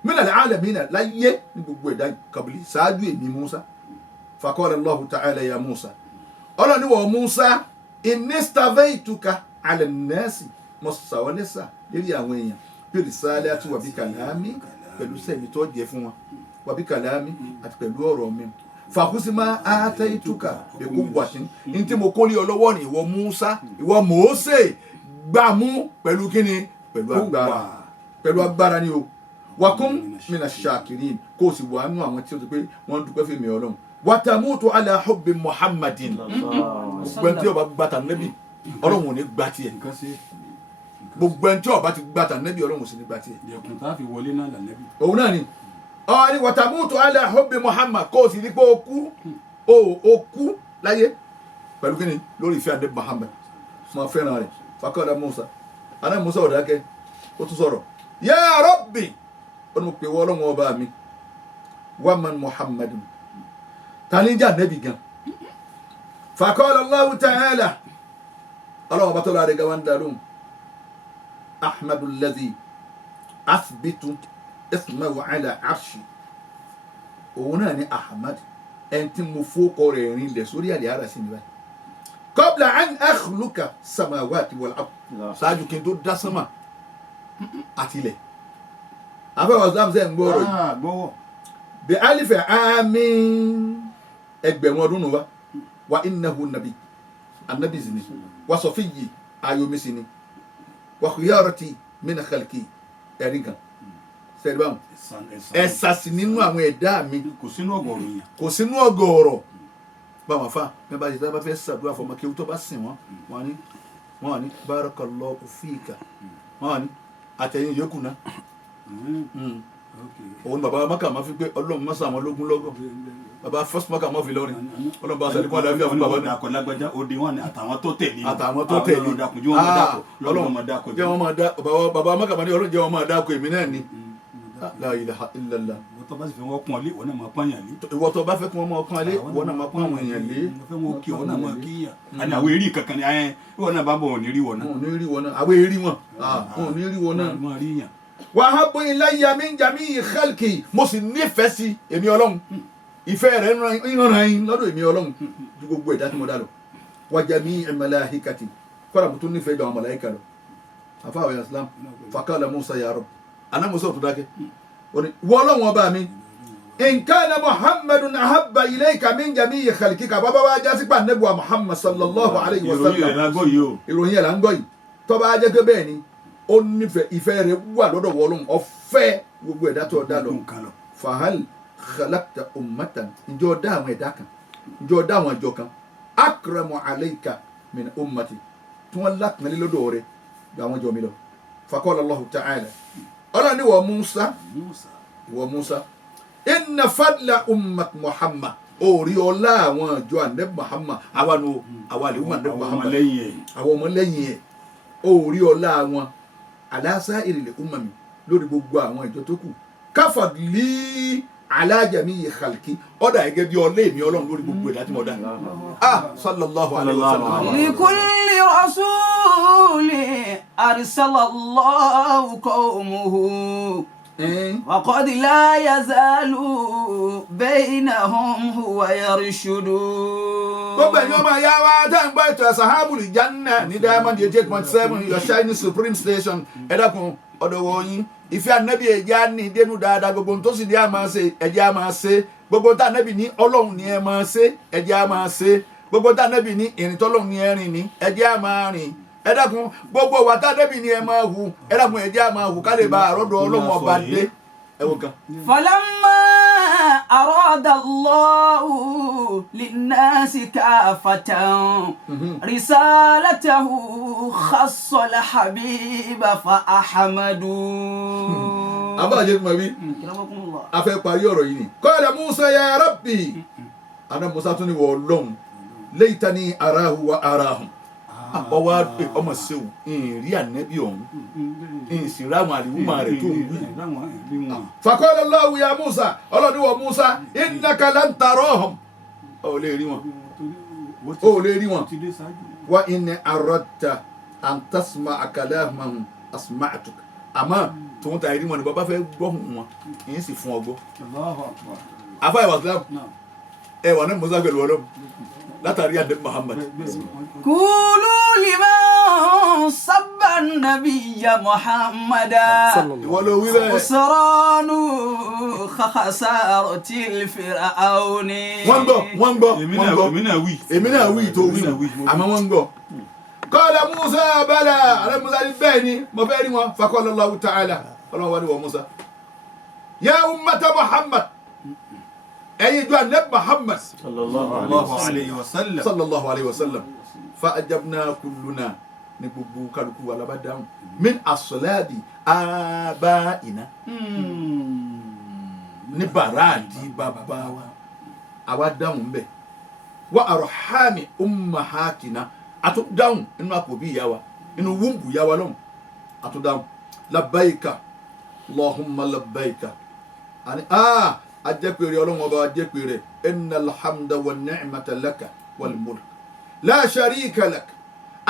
min al-alamina láyé ní gbogbo ẹ̀dá qabli ṣáájú èmi Musa faqala Allahu ta'ala ya Musa Ọlọ́run ní wọ Musa inni stafaytuka ala nnasi mo sàwọlẹ́sà lérí àwọn èèyàn bí rìsáálẹ̀ àti wàbí kàlámì pẹ̀lú sẹ́mi tó jẹ́ fún wọn wàbí kàlámì àti pẹ̀lú ọ̀rọ̀ mi fàkúsímà àtẹ̀yìtùkà èkó wàṣín ní tí mo kó lé ọ lọ́wọ́ ní ìwọ Musa ìwọ Mósè gbàmú pẹ̀lú kíni pẹ̀lú agbára ni o wàkún mina shakirin kó o sì wà nù àwọn tí o ti pé wọ́n dúpẹ́ fún mi Ọlọ́run wàtàmútu ala hubbi Muhammadin gbẹ̀ntì ọba gbàtà nẹ́bí Ọlọ́run ò ní gbà tiẹ̀ gbogbo ẹni tí ọba ti gbàtà nẹ́bí Ọlọ́run ò sì ní gbà tiẹ̀. ẹkùn tá a fi wọlé náà là nẹ́bí. òun náà ni ọ̀rí wàtàmútu ala hubbi Muhammad kó o sì rí pé o kú láyé pẹ̀lú kí ni lórí ìfẹ́ àdé Muhammad máa fẹ́ràn rẹ̀ fakọ́dà Musa aná Musa ò dákẹ́ ó tún sọ̀rọ̀ ya Rabbi ó ní mo pè wọ́ Ọlọ́run ọba mi waman Muhammadun tani jà nẹ́bí gan fakọ́dà Allahu ta'ala ọlọ́wọ́ bá tó láre ga wọn dàlóhùn ahmadu alladhi athbitu ismahu ala arshi òun náà ni ahmad ẹni tí mo fọ́kọ rẹ̀ rìn lẹ̀ sórí àlẹ́ ara sí mi báyìí qabla an akhluqa samawati wal ard ṣáájú kí n tó dá sánmà àti ilẹ̀ afẹ́wọ̀ islam sẹ́ ń gbọ́rọ̀ yìí bí alifẹ̀ àmín ẹgbẹ̀rún ọdún nù wa innahu nabi annabi zini wa sọfíyì ayomisi ni wa khiyarati min khalqi ẹ̀rí kan sẹ́ẹ̀dì báwọn ẹ̀sà sí nínú àwọn ẹ̀dá mi kò sínú ọgọ́rọ̀ báwọn fa mẹ́bà tí wọ́n bá fẹ́ sàdúrà fọmọ kí tó bá sìn wọ́n wọ́n ní barakallahu fika wọ́n ní àtẹ̀yìn yòókù náà òun bàbá maka máa fi pé Ọlọ́run mọ́sà àwọn ológun lọ́gọ̀ bàbá first maka máa fi lọ́rin Ọlọ́run bá sàdékọ́ àdáfíà fún bàbá náà. lágbájá òde wọn ni àtàwọn tó tẹ̀lé Ọlọ́run jẹ́ wọn máa dá bàbá maka máa ní Ọlọ́run jẹ́ wọn máa dáko èmi náà ni la ilaha illallah. ìwọ tó bá sì fẹ́ wọ́n pọ́n lé ìwọ náà máa pọ́n yàn lé. ìwọ tó bá fẹ́ kí wọ́n máa pọ́n lé ìwọ náà máa pọ́n àwọn èèyàn lé. mo fẹ́ wọn kí ìwọ náà máa kí yàn. àní àwọn eré kankan ni ìwọ náà bá bọ̀ wọn ní rí wọn náà. wọn ò ní rí wọn náà àwọn eré wọn wọn ò ní rí wọn náà. wọn rí yàn. wàhábù ilayya min jami'i khalqi mo sì nífẹ̀ẹ́ sí èmi Ọlọ́run ìfẹ́ rẹ̀ ń ràn yín lọ́dọ̀ èmi Ọlọ́run ju gbogbo ẹ̀dá tí mo dá lọ wa jami'i malaikati kọ́ra mo tún nífẹ̀ẹ́ àwọn màláíkà lọ àfáà Islam faqala Musa ya Rabb àná Musa ò tó dákẹ́ wọ́n Ọlọ́run ọba mi in kana muhammadun ahabba ilayka min jami'i khalqika bàbá wa jásí pa ànábì wa muhammad sallallahu alayhi wa ìròyìn rẹ̀ sallam la gbọ́ yìí o. ìròyìn ẹ̀ là ń gbọ́ yìí tó bá jẹ́ pé bẹ́ẹ̀ ni ó nífẹ̀ẹ́ ìfẹ́ rẹ̀ wà lọ́dọ̀ wọ́ọ́lọ́hún ọ̀fẹ́ gbogbo ẹ̀dá tó dá lọ nǹkan lọ. fahal khalaqta ummatan ǹjọ́ dá àwọn ẹ̀dá kan ǹjọ́ dá àwọn ìjọ kan akramu alayka min ummati tí wọ́n lápẹ́lẹ́ lọ́dọ̀ rẹ̀ bí àwọn ìjọ mi lọ faqala Allahu ta'ala ọlọ́ni wọ Musa inna fadla ummat muhammad orí ọlá àwọn ìjọ ànábì muhammad àwa lè wọ́n ànábì muhammad àwọn ọmọlẹ́yìn ẹ̀ orí ọlá wọn ala sa'iril umami lórí gbogbo àwọn ìjọ tó kù káfàdlì ala jami'i khalqi ọ̀dà gẹ́gẹ́ bí ọlé mi ọlọ́run lórí gbogbo ẹ̀dá tí mo dá sallallahu alayhi wa sallam. لكل رسول أرسل الله قومه وقد لا يزال بينهم هو يرشد. gbogbo ẹ̀yin ọmọ ìyá wa tá ń gbọ́ ètò Sahabul Janna ní Diamond 88.7 your shining supreme station ẹ dákun ọ̀dọ̀ wọ̀nyí ìfẹ́ ànábì ẹ̀jẹ̀ á ní dénú dáadáa gbogbo ohun tó sì ní a máa ṣe ẹ̀jẹ̀ á máa ṣe gbogbo ohun tá ànábì ní ọlọ́run ní ẹ máa ṣe ẹ̀jẹ̀ á máa ṣe gbogbo ohun tá ànábì ní ìrìn tọ́lọ́run ní ẹ rìn ní ẹ̀jẹ̀ á máa rìn ẹ dákun gbogbo wa tá ànábì ní ẹ máa hù ẹ dákun ẹ̀jẹ̀ á máa hù ká lè bá àrọ́dọ̀ ọlọ́run ọba dé ẹ wò kan. فلما أراد الله للناس كافة رسالته خص الحبيب فأحمدوا. abájẹ́ mọ̀ bí كرمكم الله. a fẹ́ parí ọ̀rọ̀ yìí ni qala Musa ya rabbi ana Musa tún ní wọ ọlọ́run laytani arahu wa arahum ọwọ́ ọmọ sẹ́wù ìrìn ànẹ́bí ọ̀hún ìsìn ráwọn àríwúmọ̀ rẹ̀ tó ń wí. faqala Allahu ya Musa ọlọ́ni wọ Musa innaka lan tarahum ó lè rí wọn wa in aradta an tasma'a kalamahum asma'tuka àmọ́ tòun ta ìrí wọn ni bàbá fẹ́ gbọ́hùn wọn ìyẹn sì fún ọgbọ́. afa ìwà islam ẹwà náà Musa pẹ̀lú ọlọ́run látàrí àdé Muhammad. قولوا لمن سب النبي محمدا ìwọ ló wí bẹ́ẹ̀. خسران خسارة الفرعون. wọ́n gbọ́ èmi náà wí tó wí àmọ́ wọ́n gbọ́. qala Musa bala alẹ́ Musa ní bẹ́ẹ̀ ni mo fẹ́ rí wọn faqala Allahu ta'ala ọlọ́run wá ní wọ Musa. ya ummata Muhammad ẹ̀yin ìjọ ànábì Muhammad sallallahu alayhi wa sallam fa ajabna kulluna ní gbogbo kálukú wa labá dáhùn min aslabi abaina ní bàràdì bàbá wa àwa dáhùn bẹ́ẹ̀ wa arhami ummahatina àtún dáhùn inú àpòbí ìyá wa inú wúńbù ìyá wa lọ́hùn àtún dáhùn labbaika Allahumma labbaika àní ajẹ́pẹ̀rẹ ọlọ́run ọba ajẹ́pẹ̀rẹ innal hamda wan ni'mata laka wal mulk la sharika lak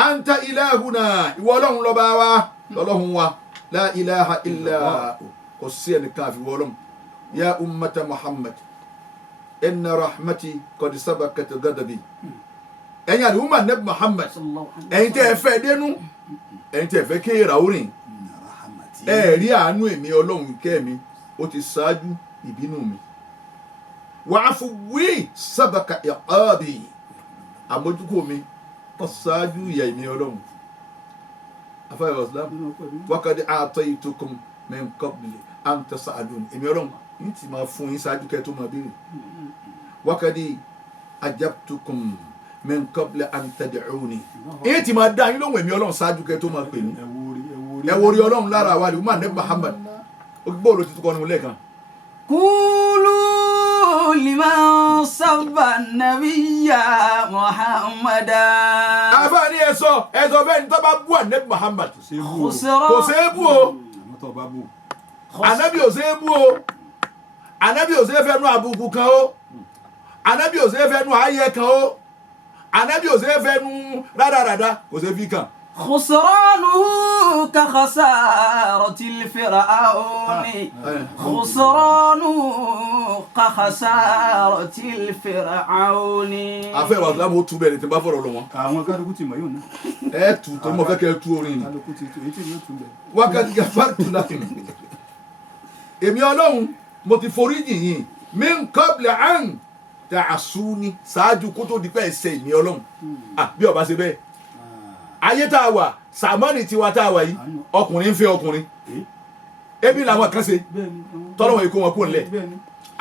anta ilahuna ìwọ ọlọ́run lọ́ba wa lọ́lọ́run wa la ilaha illa kò sí ẹnìkan àfi ìwọ ọlọ́run ya ummata Muhammad inna rahmati qad sabaqat ghadabi ẹ̀yin àdúgbò nẹ́bí Muhammad ẹ̀yin tẹ́ ẹ fẹ́ dénú ẹ̀yin tẹ́ ẹ fẹ́ kéèrà orin ẹ̀rí àánú èmi ọlọ́run kẹ́mi ó ti ṣáájú ìbínú mi wàáfù wí sábàkà ìqábì àmójúkò mi tó ṣáájú ìyà ìmí ọlọ́run afáyọ̀ islam wákàdé a'taytukum min qabli an tas'alun èmi ọlọ́run ní ti máa fún yín ṣáájú kẹ́ tó máa béèrè wákàdé ajabtukum min qabli an tad'uni èyí ti máa dá yín lóhùn èmi ọlọ́run ṣáájú kẹ́ tó máa pè ní ẹ wo orí ọlọ́run lára wa ni umar neb Muhammad ó gbọ́ òrò títí kọ́ni lẹ́ẹ̀kan. قولوا لمن سب النبي محمدا. àfààní ẹ̀sọ́ bẹ́ẹ̀ ni tó bá bú ànẹ́bí Muhammad خسران. kò ṣeé bú o ànábì ò ṣeé bú o ànábì ò ṣeé fẹ́nu àbùkù kan o ànábì ò ṣeé fẹ́nu ayẹ kan o ànábì ò ṣeé fẹ́nu rádaràda kò ṣeé fi kàn. خسرانه كخسارة الفرعون. خسرانه كخسارة الفرعون. afẹ́ wa islam ó tú bẹ́ẹ̀ ni tí n bá fọ̀rọ̀ lọ wọn. àwọn kálukú ti mọ̀ yóò ná. ẹ tù tó mọ̀ fẹ́ kẹ́ ẹ tú orin ni. kálukú ti tu èyí tí yóò tún bẹ̀. wákàtí gàfárì tún láti mi. èmi ọlọ́run mo ti forí jìn yín min qabla an ta'asuni ṣáájú kó tó di pé ẹsẹ̀ ìmí ọlọ́run bí ọba ṣe bẹ́ẹ̀ ayé tá a wà sàmánì tiwa tá a wà yìí ọkùnrin ń fẹ́ ọkùnrin ebi làwọn kan ṣe tọ́lọ́wọ̀n ikú wọn kò ń lẹ̀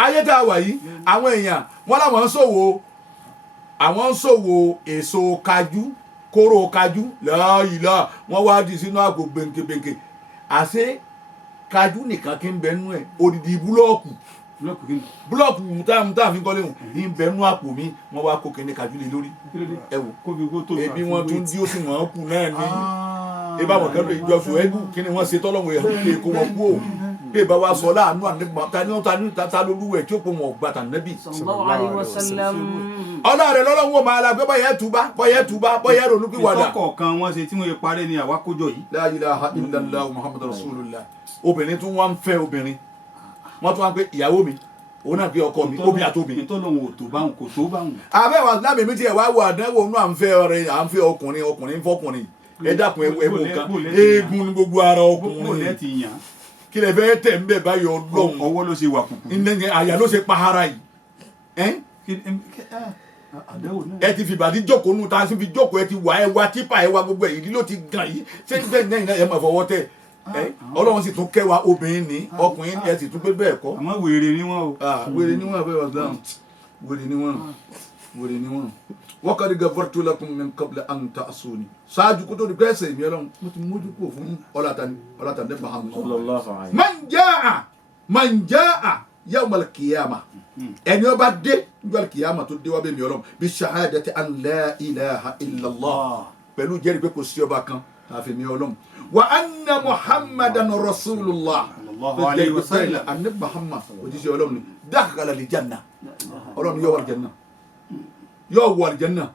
ayé tá a wà yìí àwọn èèyàn wọn làwọn ń ṣòwò èso kájú kóró kájú láàyìlá wọn wá di sínú àpò bẹ̀ǹkẹ̀bẹ̀ǹkẹ̀ àṣé kájú nìkan kí ń bẹ nú ẹ̀ odidi búlọ́ọ̀kù táà fi kọ́lé hùn ń bẹ nú àpò mi wọn wá kó kíní kájú lé lórí ẹ wò ebi wọn tún dí ó sì wọn kù náà ní ebá wọn kẹ́lú ìjọsùn ẹgbù kí ni wọ́n ṣe tọ́lọ́wọ̀ ẹ̀ lè kó wọn kú ò bí ìbá wa sọ láàánú ànígbà ta lólúwẹ̀ tí ó pọ̀ wọn ọ̀gbà tànẹ́bì. sallallahu alaihi wasallam. ọlá rẹ̀ lọ́lọ́wọ́ máa la pé bọ́yẹ̀ túbá bọ́yẹ̀ ronú pé wàdà. ìtọ́kọ̀ọ̀kan wọn ṣe tí wọ́n yẹ parẹ́ ni àwa kójọ yìí. la ilaha illallah muhammadu rasulullah obìnrin tún wá ń fẹ́ obìnrin wọ́n tún wá ń pé ìyàwó mi òun náà pé ọkọ mi obì àtòbí. ìtọ́lọ́hún ò tó báwọn kò tó báwọn. àbẹ́ wa lábẹ́ mi tiẹ̀ wá wọ àdánwò inú à ń fẹ́ ọkùnrin fọkùnrin ẹ dákun ẹ wò kan eégún ní gbogbo ara ọkùnrin kí lè fẹ́ tẹ̀ ń bẹ̀ báyọ̀ lọ́hùn ọwọ́ ló ṣe wà kùkù. àyà ló ṣe pahara yìí ẹ ti fìbàdí jókòó nù tá a sì fi jókòó ẹ ti wà ẹ wá tipa ẹ wá gbogbo ẹ ìdí ló ti gàn yìí ṣé bẹ́ẹ̀ náà ẹ máa fọwọ́ tẹ̀ ọlọ́run sì tún kẹwàá obìnrin ní ọkùnrin ẹ sì tún pé bẹ́ẹ̀ kọ́. àmọ́ wèrè ni wọ́n o. wèrè ni wọ́n àbẹ̀wò islam wèrè ni wọ́n waqad ghafartu lakum min qabli an ta'suni ṣáájú kó tó di pẹ́ẹ́sẹ̀ ìmí ọlọ́run mo ti mójú kúrò fún ọlátàní Muhammad. man jaa yawmal qiyamah ẹni ó bá dé yawmal qiyamah tó dé wá bẹ́ẹ̀ mi ọlọ́run bi shahadati an la ilaha illallah pẹ̀lú jẹ́rìí pé kò sí ọba kan àfi mi ọlọ́run wa anna muhammadan rasulullah alayhi wa sallam anna muhammad òjíṣẹ́ ọlọ́run ni dakhala al janna ọlọ́run yóò wọ aljanna yóò wọ aljanna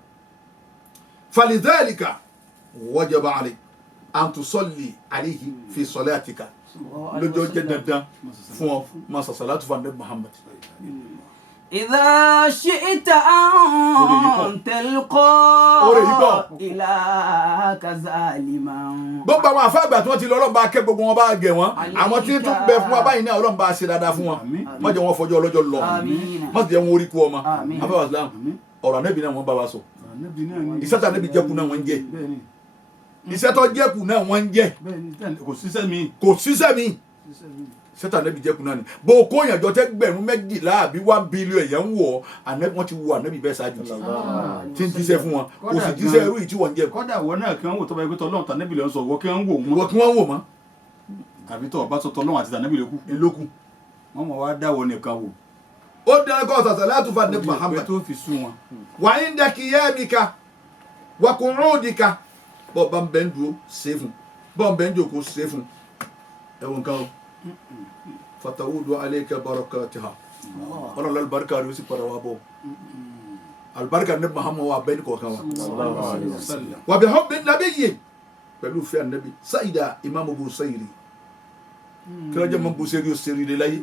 falidhalika wajaba alayk an tusalli alayhi fi salatika lọ́jọ́ jẹ́ dandan fún ọ máa sọ salatu fún annabi muhammad. إذا شئت أن تلقى إلهك ظالما. gbogbo àwọn àfáàgbà tí wọ́n ti lọ ọlọ́run bá kẹ́ gbogbo wọn bá gẹ̀ wọ́n àwọn tí tún bẹ fún wa báyìí náà ọlọ́run bá ṣe dáadáa fún wọn má jẹ́ wọn fọjọ́ ọlọ́jọ́ lọ má jẹ́ wọn orí kú ọmọ afẹ́wà islam ọ̀rọ̀ anábì náà wọ́n bá wa sọ iṣẹ́ tí anábì jẹ́kù náà wọ́n ń jẹ́ iṣẹ́ tó jẹ́kù náà wọ́n ń jẹ́ kò síṣẹ́ mi sẹta anabi jẹkun náà ni bó o kó yànjọ tẹ gbẹ̀rún méjìlá àbí 1 billion èèyàn ń wọ anabi wọn ti wọ anabi bẹ́ẹ̀ ṣáájú tí ń jíṣẹ́ fún wọn kò sì jíṣẹ́ irú yìí tí wọ́n ń jẹ. kọ́dà wọ náà kí wọ́n wò tọ́ba ẹgbẹ́ tọ́lọ́run tànẹ́bì lè ń sọ wọ́n kí wọ́n wò wọ́n. wọ́n kí wọ́n wò mọ́. àbí tọ́ ọba sọ tọ́lọ́run àti tànẹ́bì lè kú. ìlókù. wọ́n mọ̀ wá dáwọ́ nìkan wò. ó dáná kọ́ ọ̀sàsà láti fa ní Muhammad. tó fi sún wọn. wà á ń dẹ́kì yẹ́mìíka wà kò rún òdìka bọ́ọ̀ bá ń bẹ́ ń dúró ṣe fún bọ́ọ̀ ń bẹ́ ń jòkó ṣe fún ẹ̀wọ̀n kan o. fatawudu alayka barakatiha ọlọ́run alibarika rẹ̀ ó sì padà wá bọ̀ alibarika ní Muhammad wa bẹ́ẹ̀ ni kọ̀ọ̀kan wa wà bí hubbi nabiyyi pẹ̀lú fẹ́ anabi sayida imaamu Busayri kílájà imaamu Busayri ó sẹ́rí de láyé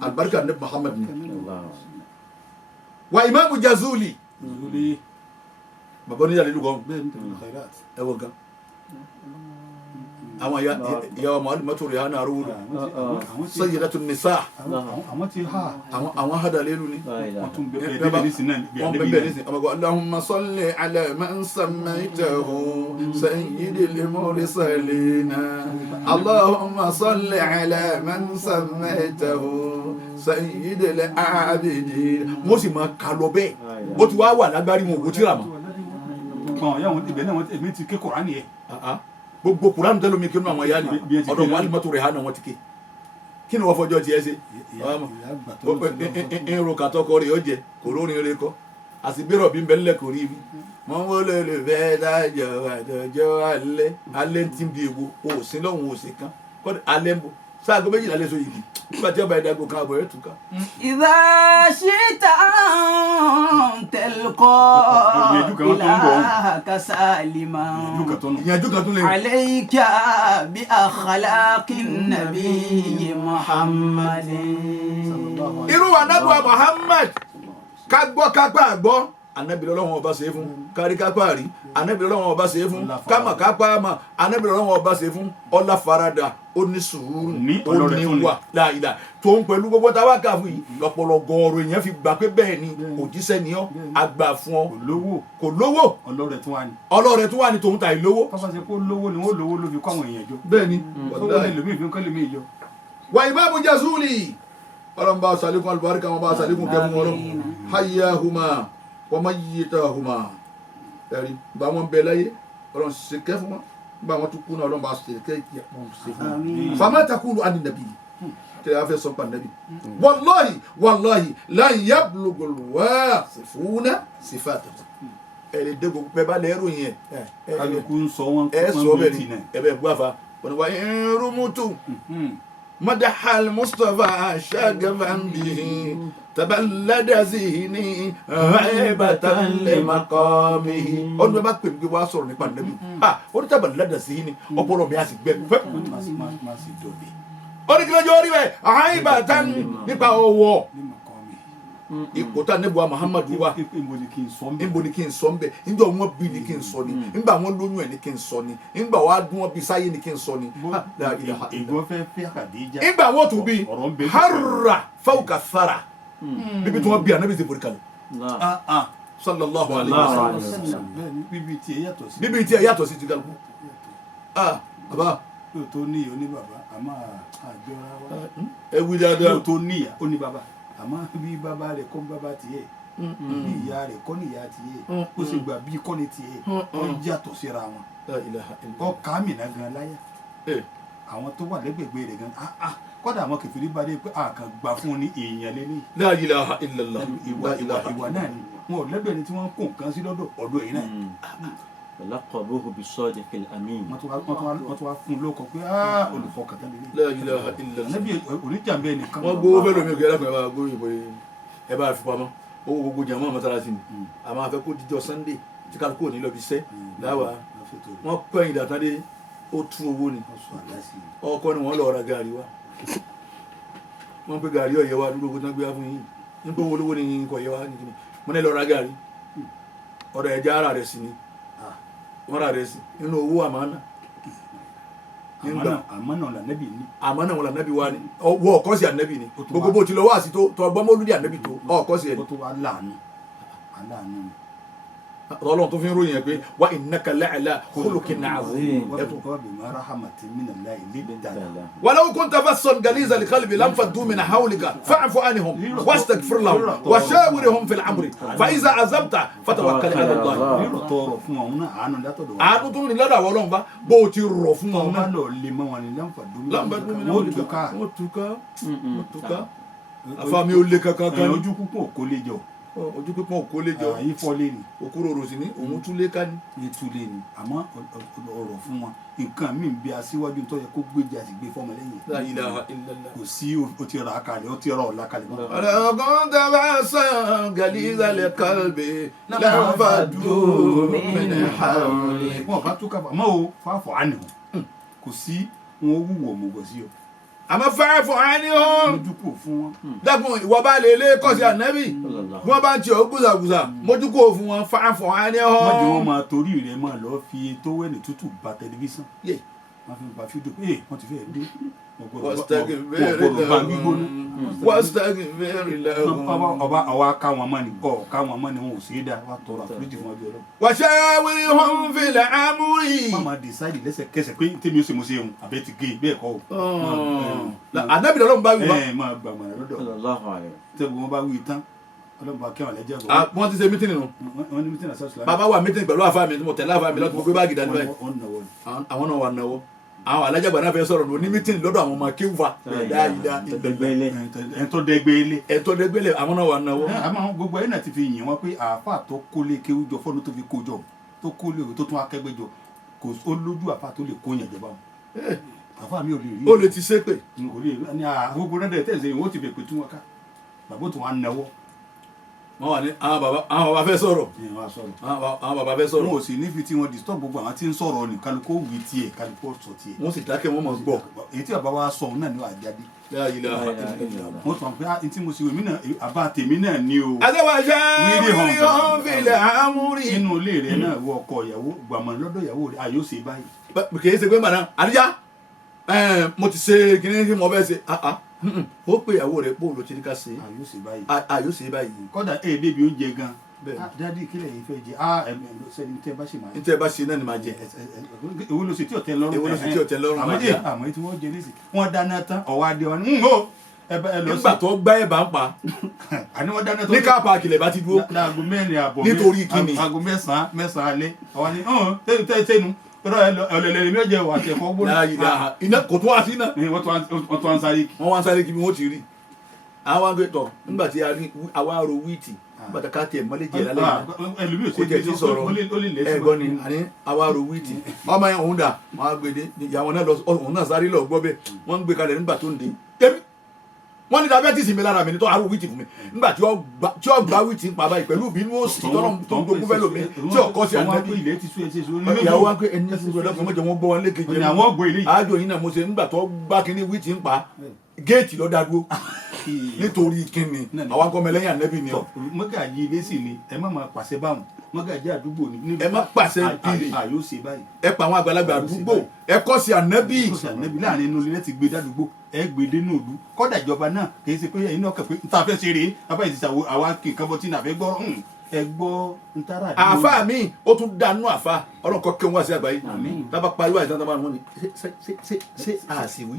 alibarika ní Muhammad ni wa imaamu Jazuli bàbá oníyàlẹ́ lukọ́ ẹ wọ gan àwọn ìyàwó màálù mọ́tò rẹ̀ hàn àrùn sayyidatun nisa àwọn hadalelu ni wọ́n bẹ̀rẹ̀ nísìn ọmọ gbọ́ Allahumma salli ala man sammaytahu sayyidil mursalina Allahumma salli ala man sammaytahu sayyidil abidin mo sì máa kà lọ bẹ́ẹ̀ bó ti wá wà lágbárí wọn kò tíra mọ́. ibẹ̀ náà èmi ti ké Kùránì yẹn gbogbo kuran tẹlu mi kinu àwọn ya ni ọ̀dọ̀ wali mọtò rẹ hànà wọn ti ké kí ni wọn fọjọ tiẹ ṣe irun kàtọkọ rẹ yóò jẹ kò lórin rẹ kọ àsìbírọ bí n bẹ nílẹ̀ kò rí ibi wọn wọlé lè fẹ dájọ àjọjọ alẹ́ tí ń bi èwo òsín lọ́hùn òsín kan kọ́ alẹ́ ń bọ̀ sáàgó méjìlá lè so yìí nígbà tí ọba ìdágò kan àbọ̀ ẹ̀ tún ká. إذا شئت أن تلقى إلهك سالما ìyànjú kan tún lè. عليك بأخلاق النبي محمد. irú anabuwa Muhammad ká gbọ́ ká gbà gbọ́ anabi lọ́lọ́run ọba ṣe fún kárí kápá rí anabi lọ́lọ́run ọba ṣe fún kámà kápá mà anabi lọ́lọ́run ọba ṣe fún ọlá farada ó ní sùúrù ó ní wà láìla tó ń pẹ̀lú gbogbo táwa kà fún yìí lọ́pọ̀lọ́ gọ́ọ̀rọ̀ èèyàn fi gbà pé bẹ́ẹ̀ ni òjíṣẹ́ ni ọ́ àgbà fún ọ kò lówó ọlọ́rẹ̀ tún wà ní tòun ta ìlówó. tọ́sán ṣe kó lówó ni wọ́n lówó ló fi kọ́ àwọn èèyàn jọ. bẹ́ẹ̀ ni wa imamu Jazuli ọlọ́run bá ṣàlékún alùbáríkà wọn bá ṣàlékún kẹfún wọn lọ́wọ́ hayyahuma wa mayyitahuma ẹ̀rí bá wọn bẹ láyé ọlọ́run ṣe kẹfún wọn bá wọn tún kú náà ọlọ́run bá ṣe kẹfún wọn. fama takulu ani nabi tẹ a fẹ́ sọ pa nabi wallahi lan yablugul wasifuna sifatahu ẹ̀rí dẹ́gbọ̀ pẹ́ bá lẹ́rù yẹn kálukú ń sọ wọn ẹ sọ bẹ́ẹ̀ ni ẹ bẹ́ẹ̀ gbọ́ àfa wọn ni wà ń rúmútù مدح المصطفى شغفا به تبلد ذهني هيبة لمقامه ọdún bẹ́ẹ̀ bá pè mí pé wàá sọ̀rọ̀ nípa nàbí ó ní تبلد ذهني ọpọlọ mi á sì gbẹ pẹ́ ó ní kí lójú orí bẹ́ẹ̀ هيبة nípa ọwọ́ ipò tá nebuwa Muhammadu wa níbo ni kí n sọ nbẹ nígbà wọn bí ni kí n sọ ni nígbà wọn lóyún ẹ ni kí n sọ ni nígbà wọn adún wọn bí sáyé ni kí n sọ ni. nígbà wọn tún bí harra fawka thara bíbí tí wọn bí anabi ti borí kalẹ̀ sallallahu alayhi wa sallam bíbí tí ẹ yàtọ̀ sí ti kálukú. baba yóò tó níyà ó ní bàbá àmọ́ àjọra wa. ẹ wí dáadáa. yóò tó níyà ó ní bàbá àmọ́ bí bàbá rẹ̀ kọ́ bàbá tiẹ̀ bí ìyá rẹ̀ kọ́ níyà tiẹ̀ ó sì gbà bí kọ́ ní tiẹ̀ ó yàtọ̀ síra wọn. ọ kàmínà gan láyà àwọn tó wà lẹ́gbẹ̀gbẹ̀ rẹ̀ gan kọ́dà àwọn kẹfìrí bá dé pé àkàn gbà fún ní èèyàn lélẹ̀. La ilaha illallah. ìwà náà ni wọn ò lẹ́gbẹ̀ẹ́ ni tí wọ́n kó nǹkan sí lọ́dọ̀ ọ̀dọ̀ yìí náà. laqabuhu bis-sadiqil amin. wọ́n tún wá fún un lóko pé olùfọkàntán lélẹ̀. La ilaha illallah. ànábì oníjàmbẹ́ nìkan. wọ́n gbowó fẹ́ lómi òkè ẹlẹ́kùn ẹ̀ bá gbóyè bóyè ẹ bá fi pamọ́ owó gbogbo jàmọ́ mọ́sálásí ni àmọ́ afẹ́ kó jíjọ Sunday tí kálukú ò ní lọ bí sẹ́ láwa wọ́n pẹ́yìn dàtàdé ó tún owó ni ọkọ ni wọ́n lọ ra gàrí wa wọ́n pe gàrí ọ̀yẹ́ wa dúró owó tán gbé wá fún yín nípa owó olówó ni kò yẹ wa nìkan mo ní lọ ra gàrí ọ̀dọ̀ ẹ̀já ara rẹ̀ sí ni wọ́n ra rẹ̀ sí nínú owó àmánà àmánà lànàbì ni àmánà wọn lànàbì wa ni wọ ọkọ sí ànàbì ni gbogbo bó ti lọ wá sí tó ọgbọ́n mọ́lúdì ànàbì tó ọkọ sí ẹni. ó tó wá láàánú ni. Ọlọ́run tó fi ń ròyìn ẹ pé wa innaka la'ala khuluqin 'azim. ولو كنت فظا غليظ القلب لانفضوا من حولك فاعف عنهم واستغفر لهم وشاورهم في الامر فاذا عزمت فتوكل على الله. àánú tó ń rìn lọ́dọ̀ àwọn Ọlọ́run bá bó o ti rọ̀ fún wọn náà. wọ́n túká àfàmì olè kankan kan. ojú púpọ̀ kò lè jọ. ojú pípọ́n òkú lé jọ ìfọ́lé ni òkúròrò sí ní òun tún lé ká ní. ìtúlé ni àmọ́ ọ̀rọ̀ fún wọn nǹkan míì bí aṣíwájú tó yẹ kó gbéjà sí gbé fọ́mọ lẹ́yìn. La ilaha illallah. kò sí o ti ra kalẹ̀ o ti ra ọ̀la kalẹ̀. ọ̀làkùn tàbá sàn gàlíza lè kálbẹ̀ láǹfààdù mẹ́nẹ̀ hàwùlẹ̀. wọn bá tún kábà mọ́ o fáfọ̀ á nìhun kò sí wọn wúwo mọ̀gọ̀ sí o. àmọ́ fáfọ̀ á ní hàn. mójúkò fún wọn. dákun ìwọ bá lè lé kọ́sí ànábì wọ́n bá ń tiẹ̀ ó gùzàgùzà mójúkò fún wọn fáfọ̀ á ní hàn. má jẹ́ wọ́n máa torí rẹ̀ máa lọ fi tówẹ́lì tútù ba tẹlifíṣàn. wọ́n fi ba fídíò pé wọ́n ti fẹ́ dé. ọba ká wọn mọ́ ni ká wọn mọ́ ni wọn ò sí dá wa tọrọ àforíjì fún ọjọ́ lọ. washawirhum fil amri. má máa decide lẹ́sẹ̀kẹsẹ̀ pé tèmi ó ṣe mo ṣe òun àbẹ́ ti gé bẹ́ẹ̀ kọ́ o. ànábì lọ́lọ́run bá wí wá. máa gbàgbọ́ lọ́dọ̀ tẹ́gbọ́n wọn bá wí tán ọlọ́run bá kẹ́wọ̀n lẹ́jẹ̀ bọ̀. wọ́n ti ṣe mítìnì nù. wọ́n ní mítìnì àṣà bàbá wa mítìnì pẹ̀lú àfa mi tí mo tẹ̀lé àfa mi lọ́tún mo gbé báàgì dání báyìí. àwọn náà wà náwó àwọn alájàgbà náà fẹ́ sọ̀rọ̀ ní onímítìnì lọ́dọ̀ àwọn ọmọ kéwà. ẹ̀ńtọ́ dẹ́gbẹ́lé àwọn náà wà náwó. àmọ́ gbogbo ẹ̀ náà ti fi yìn wọ́n pé àáfà tó kólé kéwú jọ fọ́nù tó fi kó jọ tó kólé òwe tó tún akẹgbẹ́ jọ kò ó lójú àáfà tó lè kó yàn jẹ báwọn. àáfà mi ò lè rí. ó lè ti ṣépè. gbogbo náà dẹ̀ tẹ̀sẹ̀ ìwọ́n ti fẹ́ pé tún wọn ká bàbá tó wà náwó wọ́n wà ní àwọn bàbá fẹ́ sọ̀rọ̀ ẹ̀ wá sọ̀rọ̀ àwọn bàbá fẹ́ sọ̀rọ̀ wọn ò sì nífi tí wọ́n disturb gbogbo àwọn tí ń sọ̀rọ̀ ní kálukú wí tiẹ̀ kálukú sọ tiẹ̀ wọ́n sì dákẹ́ wọ́n mọ̀ gbọ́. èyí tí bàbá wa sọ òun náà ni wàá jáde La ilaha illallah. wọ́n sọ pé n tí mo ṣe wèmí náà àbá tèmi náà ni o àtẹ̀wáṣá wíwọ́n filẹ̀ àmúrí. nínú ilé rẹ náà wọ ọkọ ìyàwó gbàmọ̀ lọ́dọ̀ ìyàwó rẹ àyò ṣe báyìí. kì í ṣe pé màdá àdíjá mo ti ṣe kíní tí mo fẹ́ ṣe ó pè ìyàwó rẹ̀ bó ló ti ní ká ṣe àyò ṣe báyìí. àyò ṣe báyìí. kọ́dà débi oúnjẹ gan Bẹ́ẹ̀ni. dádì kílẹ̀ yìí fẹ́ jẹ sẹ́ni tẹ́ bá ṣe máa ní tẹ́ ẹ bá ṣe náà ni màá jẹ. èwo ló ṣe tí ọ̀tẹ́ lọ́rùn Èwo ló ṣe tí ọ̀tẹ́ lọ́rùn, máa jẹ. àmọ́ tí wọ́n jẹ nísì wọ́n dáná tán ọ̀wá adé wọn ń hó ẹ lọ nígbà tó gbá ẹ̀ bá ń pa àní wọ́n dáná tán ní ká paaki lẹ̀ bá ti dúró. láago mẹ́rin àbọ̀ Nítorí kíni? aago mẹ́sàn-án alẹ́ ọ̀wá ni tẹ́nu ọ̀lẹ̀lẹ̀ mi ò jẹ́ wà tẹ̀kọ́ gbóná. La ilaha iná kò tó wá sí náà. wọ́n tó ń sáré kí. wọ́n wá ń sáré kí bí wọ́n ti rí. àwọn àgbẹ̀ tọ̀ nígbà tí àwa ro wíìtì nígbà tí ká tiẹ̀ mọ́lẹ̀ jẹ́ lálẹ́ yìí. ẹlòmíì ò kó jẹ́ ti sọ̀rọ̀ ó lè lẹ́sìn. ẹ̀gbọ́n ni àní àwa ro wíìtì ọmọ yẹn òun dà wọ́n á gbé dé ìyàwó náà lọ òun náà sáré lọ gbọ́ bẹ́ẹ̀ wọ́n ń gbé kalẹ̀ nígbà tó ń dé. èmi wọ́n ní diabetes mi lára mi ní tó arú wíìtì fún mi nígbà tí ó gba wíìtì ń pa báyìí pẹ̀lú ìbínú òsì tọ́lọ́ tó ń dogun fẹ́ lómi tí ọkọ sí ànábì. ìyàwó wa pé ẹni ẹsẹ̀ ìṣòro ọlọ́pàá mọ̀jẹ̀ wọn gbọ́ wọn lékejì Ní àwọn ọgbọ ilé yìí. àjò yìí náà mo ṣe nígbà tó gbá kínní wíìtì ń pa géètì ló dá dúró nítorí kínní àwọn akọ́mọlẹ́yìn ànábì ni ọ. mọ́gàjì ilé sì ni ẹ má máa pàṣẹ báwọn mọ́gàjì àdúgbò ni. ẹ má pàṣẹ bíi àyò ṣe báyìí. ẹ pa àwọn àgbàlagbà àdúgbò ẹ kọ́ sí ànábì. ànábì láàrin inú ilé ti gbé dádúgbò ẹ gbé dénú òdu kọ́dà ìjọba náà kì í ṣe pé ẹ̀yin náà kẹ̀ pé nta fẹ́ ṣe rèé abáyé ti ṣàwọ àwa kì í kan bọ́ tí nàfẹ́ gbọ́ ẹ gbọ́ ntara. àfa mi ó tún dánú àfa ọlọ́kọ́ kí wọ́n wá sí àgbáyé tábà pariwo àìsàn tábà wọn ni ṣé àṣìwí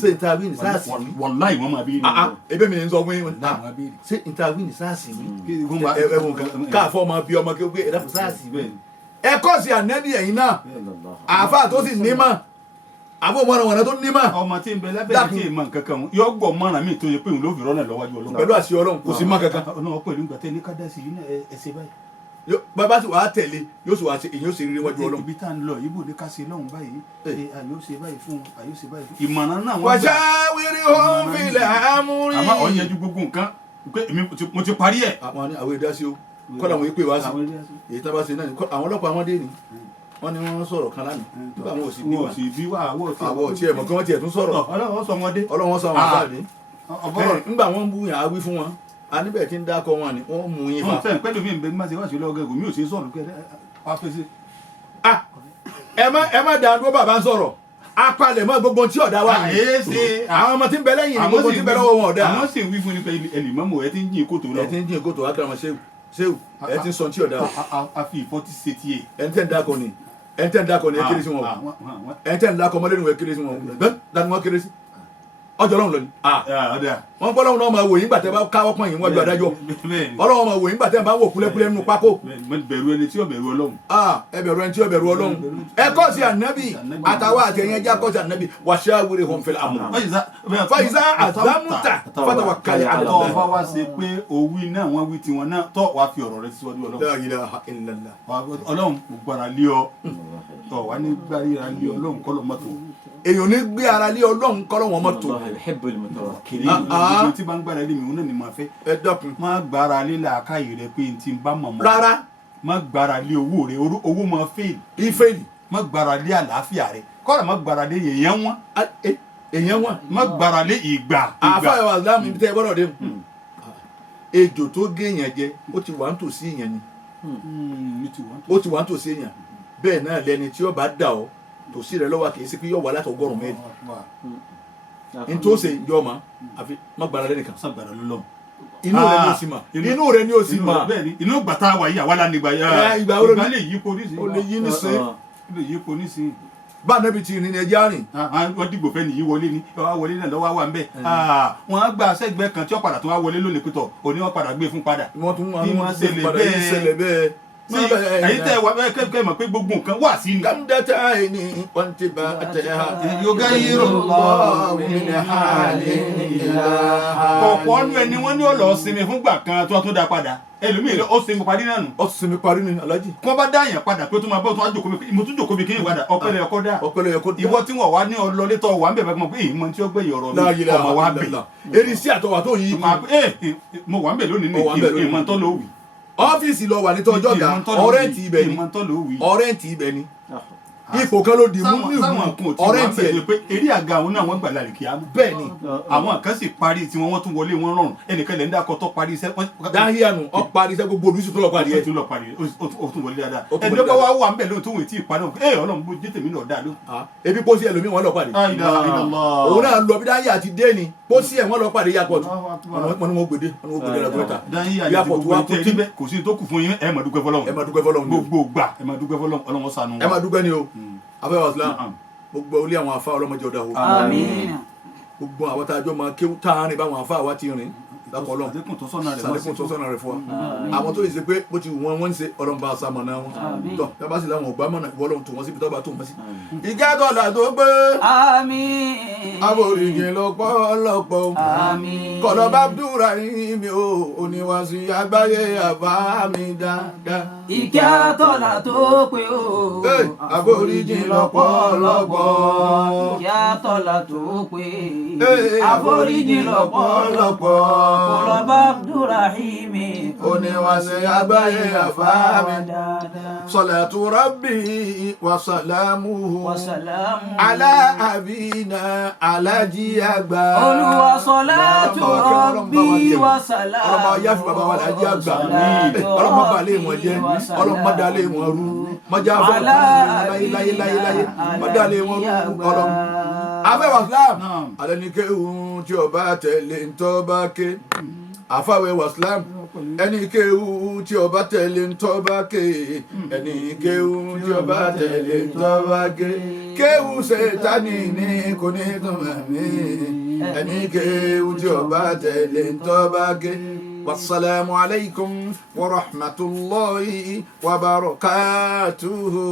ṣé ìtawí ni sáàṣìwí. wàláì wọn máa bí ní. ebe mi ní sọ fún yín Náà máa bí ní. ṣé ìtawí ni sáàṣìwí. Wọ́n máa- ẹ̀wọ̀n kan káàfọ́ ọmọ bí ọmọ kí ó gbé ẹ̀dá fún sáàṣìwí. ẹ kọ́ sí ànẹ́bí ẹ̀yin náà àfa tó sì nímọ̀ àbó mọ̀nàmọ̀nà tó nímọ̀ ọmọ tí ń bẹ lábẹ́ tí èèmọ̀ nǹkan kan yọ gbọ́ mọ́ràn mi tó yẹ pé òun ló fi rọ́nà lọ́wọ́jú ọlọ́run. pẹ̀lú àṣẹ ọlọ́run kò sí mọ́ kankan. ọlọ́run pẹ̀lú ìgbà tẹ́ ní kádàsí yìí náà ẹ ṣe báyìí. bàbá sì wàá tẹ̀lé yóò sì wàá ṣe èyí ó sì rí níwájú ọlọ́run. ibi tá à ń lọ ibo ní ká ṣe lọ́hùn báyìí àyò ṣe báyìí fún àyò ṣe báyìí fún. ìmọ̀ràn náà wọ́n wàṣà wíri hóm filẹ̀ àmúrí. àmọ́ ọ̀ yanjú gbogbo nǹkan pé mo ti parí ẹ̀. àwọn ìdásí o kọ́lá àwọn ìpè wá sí èyí tá bá ṣe náà ni àwọn ọlọ́pàá wọn dé ni wọ́n ní wọ́n sọ̀rọ̀ kan lánàá nígbà wọn ò sì bí wọn wa ò sì bí wa àwọ̀ àwọ̀ tí ẹ̀ mọ̀ kí wọ́n tiẹ̀ tún sọ̀rọ̀ ọlọ́run sọ wọn dé. ọlọ́wọ́n sọ àwọn àbáàdé ọ̀bọ̀rọ̀ nígbà wọn ń bú yàn á wí fún wọn a níbẹ̀ tí ń dákọ̀ wọn ni wọ́n mú yín fa. fẹ́ẹ̀ pẹ́lú mi bẹ́ẹ̀ má ṣe wá sí lọ́gẹ́gùn mi ò ṣe sọ̀rọ̀ pé wá fẹ́ sí. ẹ má dá dúró bàbá ń sọ̀rọ̀ apalẹ̀ mọ́ gbogbo tí ọ̀dà wà ní. àyèsè àwọn ọmọ tí ń bẹ lẹ́yìn ní gbogbo tí ń bẹ lọ́wọ́ wọn ọ̀dà. àwọn sì ń wí fún ni pé ẹlìmọ́mù ẹ ti ń jìn kòtò lọ. ẹ ti ń dín kótó akérèmọ ṣéwù ẹ ti ń sọ tí ọ̀dà a fi ìfọ́tí ṣe tiẹ̀. ẹ ń tẹ́ ń dákọ̀ ni ẹ ń tẹ́ ń dákọ̀ ni ẹ kéré sí wọn ẹ ń tẹ́ ń dákọ̀ ọmọlẹ́nu ẹ kéré sí wọn bẹ́ẹ̀ dání wọn kéré sí ọjọ́ ọlọ́run lọ ni. wọ́n gbọ́ lọ́run náà máa wò yín gbàtẹ́ bá káwọ́ pọ̀ yín wájú adájọ́ ọlọ́run máa wò yín gbàtẹ́ bá wò kúlẹ́kúlẹ́ nínú pákó. bẹ̀rù ẹni tí ó bẹ̀rù ọlọ́run. ẹ bẹ̀rù ẹni tí ó bẹ̀rù ọlọ́run ẹ kọ́ sí ànábì àtàwọn àtẹ̀yìn ẹja kọ́ sí ànábì wàṣáwìrì hum fil amr. fàyíṣà àzámùtà fatawakkal ala àtọ́ Allah. ọba wa ṣe pé òwì náà wọ́n wí tiwọn náà tọ́ wàá fi ọ̀rọ̀ rẹ síwájú ọlọ́run. La ilaha illallah. ọlọ́run gbogbo ara lé ọ tọ́ wà ní gbáríra lé ọlọ́run kọ́lọ́ mọ́tò. èèyàn ní gbé ara lé ọlọ́run kọ́ lọ́wọ́ mọ́tò. Allah yuhibbul mutawakkilin. kiri tí bá ń gbára lé mi òun náà ni màá fẹ́. ẹ dọ́kun. má gbára lé làákàyè rẹ pé n ti bá mọ̀ mọ́. rárá má gbára lé owó rẹ owó máa fèèlì. ifeeli má gbára lé àlàáfíà rẹ kọ́ra má gbára lé èèyàn wọn. èèyàn wà. má gbára lé ìgbà. àfáà wa láàmú ibi tẹ́ ẹ gbọ́dọ̀ dé ejò tó gé èèyàn jẹ ó ti wà ń tòsí èèyàn ni ó ti wà ń tòsí èèyàn bẹ́ẹ̀ náà lẹni tí ó bá dà ọ́ tòsí rẹ lọ́wọ́ kì í sí pé yóò wà láti ọgọ́rùn mẹ́rin n tó ṣe ìjọ ma àfi má gbára lẹ́nìkan sàgbàrà lọ́lọ́run. inú rẹ ni ó sì mà inú rẹ ni ó sì mà inú gbàtà wà yìí àwa la nígbà yà ìgbà wo ló ní ìgbà lè yípo nísìnyí. ó lè yí ní sè lè yípo nísìnyí. bá nẹ́bi ti rìn ní ẹjẹ́ rìn. wọ́n dìgbò fẹ́ nìyí wọlé ni wọ́n wọlé náà lọ́wọ́ wà ń bẹ̀. wọ́n á gba sẹ́gbẹ́ kan tí wọ́n padà tó wá wọlé lónìí pẹ̀tọ̀ òní wọ́n padà gbé fún padà. wọ́n tún bí wọ́n ṣẹlẹ̀ bẹ́ẹ̀ ẹ̀yin tẹ́ wà kẹ́ mọ̀ pé gbogbo nǹkan wà sí ni. kàmdàtà ẹni wọ́ntì bá àtẹ̀hà. yoga yìí ọ̀pọ̀ ọdún ẹni wọ́n ní ọ̀lọ́ sinmi fúngbà kan tó tún dá padà ẹlòmíì ó sinmi parí náà nù. ó sinmi parí ni alájì. kí wọ́n bá dá yẹn padà pé tó máa bọ́ tó wá jòkó mi mo tún jòkó mi kí n padà ọpẹlẹ ọkọ dá. ọpẹlẹ ọkọ dá. ìwọ tí wọn wá ní ọlọlé tó wà ń bẹ̀ bá mọ̀ pé ìmọ̀ tí ó gbẹ̀yìn ọ̀rọ̀ mi ọmọ wa bẹ̀. eri sí àtọwà tó yí. mo wà ń bẹ̀ lónìí ní ìmọ̀ tó ló wì. ọ́fíìsì lọ wà ní tọ́jọ́ ga ọ̀rẹ́ǹtì ibẹ̀ ni ọ̀rẹ́ǹtì ibẹ̀ ni ipò kan ló di mú ní ìwú ọ̀rẹ́ǹtì ẹ̀. pé eré àga àwọn náà wọ́n gbà lálẹ́ kí á mú. bẹ́ẹ̀ ni àwọn kan sì parí tí wọ́n tún wọlé wọn rọrùn ẹnìkan lè ń dákọ̀ tó parí iṣẹ́. dáhíànù ọ parí iṣẹ́ gbogbo olùsùn tó lọ parí ẹ̀. ó tún wọlé dáadáa ẹni tó bá wà wà ń bẹ̀ lóhùn tó wọ́n ti ìparí ẹ̀ ọlọ́run bó jẹ́ tèmi náà dáa ló. ebi pósí ẹlòmíì wọn lọ pàdé. òun náà lọ bí dáhíà ti dé ni pósí ẹ̀ wọ́n lọ pàdé airport wọn ni wọ́n gbèdé airport wa kò tí kò sí tó kù fún yín ẹ máa dúpẹ́ fọlọ́run gbogbo gbà ẹ máa dúpẹ́ fọlọ́run ọlọ́run ṣàánú wa. ẹ máa dúpẹ́ ni o afẹ́wà islam gbogbo olé àwọn afá ọlọ́mọdé ọ̀dà o. àmín. gbogbo àwọn tá a jọ máa kéwú táàrin báwọn afá wa ti rìn lápò ọlọ́run sàlékún tó sọ́nà rẹ̀ fún wa. àwọn tó yẹ ṣe pé bó ti wù wọ́n ń ṣe ọlọ́run bá a sá mọ̀nà wọn. tọ́ tábà sí làwọn ọ̀gbá mọ̀nà ìwọ ọlọ́run tó wọ́n síbi tó bá tó wọ́n sí. ìkẹ́kọ̀ọ́lá tó gbé. àmín. àforíjì lọ́pọ̀lọpọ̀. àmín. kọ̀lọ́ bá dúrà yín mi ò oníwàásù àgbáyé àbá mi dáadáa. ìkẹ́ àtọ́lá tó pé o. àforíjì lọ́pọ̀lọpọ̀. ìkẹ́ àtọ́lá tó pé. àforíjì lọ́pọ̀lọpọ̀. kọlọ́ba abdulrahimi. oníwàásù àgbáyé àbá mi dáadáa. salatu rabbi wa salamuhu. ala abina alaji àgbà. olúwa salatu rabbi wa salamuhu. ọlọ́mọ ayé àfi bàbá wa lájí àgbà. ọlọ́mọ balẹ̀ wọn jẹ́ ọlọ́mọ dalẹ̀ wọn rú. mọ̀já fún láyé mọ̀dálẹ̀ wọn rú ọlọ́mọ. afẹ́wà islam alẹ́ ní kéwù tí ọba tẹ̀lé ntọ́ bá ké. àfàwẹ̀ wà islam ẹni kéwù tí ọba tẹ̀lé ntọ́ bá ké. ẹni kéwù tí ọba tẹ̀lé ntọ́ bá ké. kéwù ṣètánì ní kò ní tún mẹ́mí. ẹni kéwù tí ọba tẹ̀lé ntọ́ bá ké. wasalaamu alaykum wa rahmatulahi wa barakatuhu.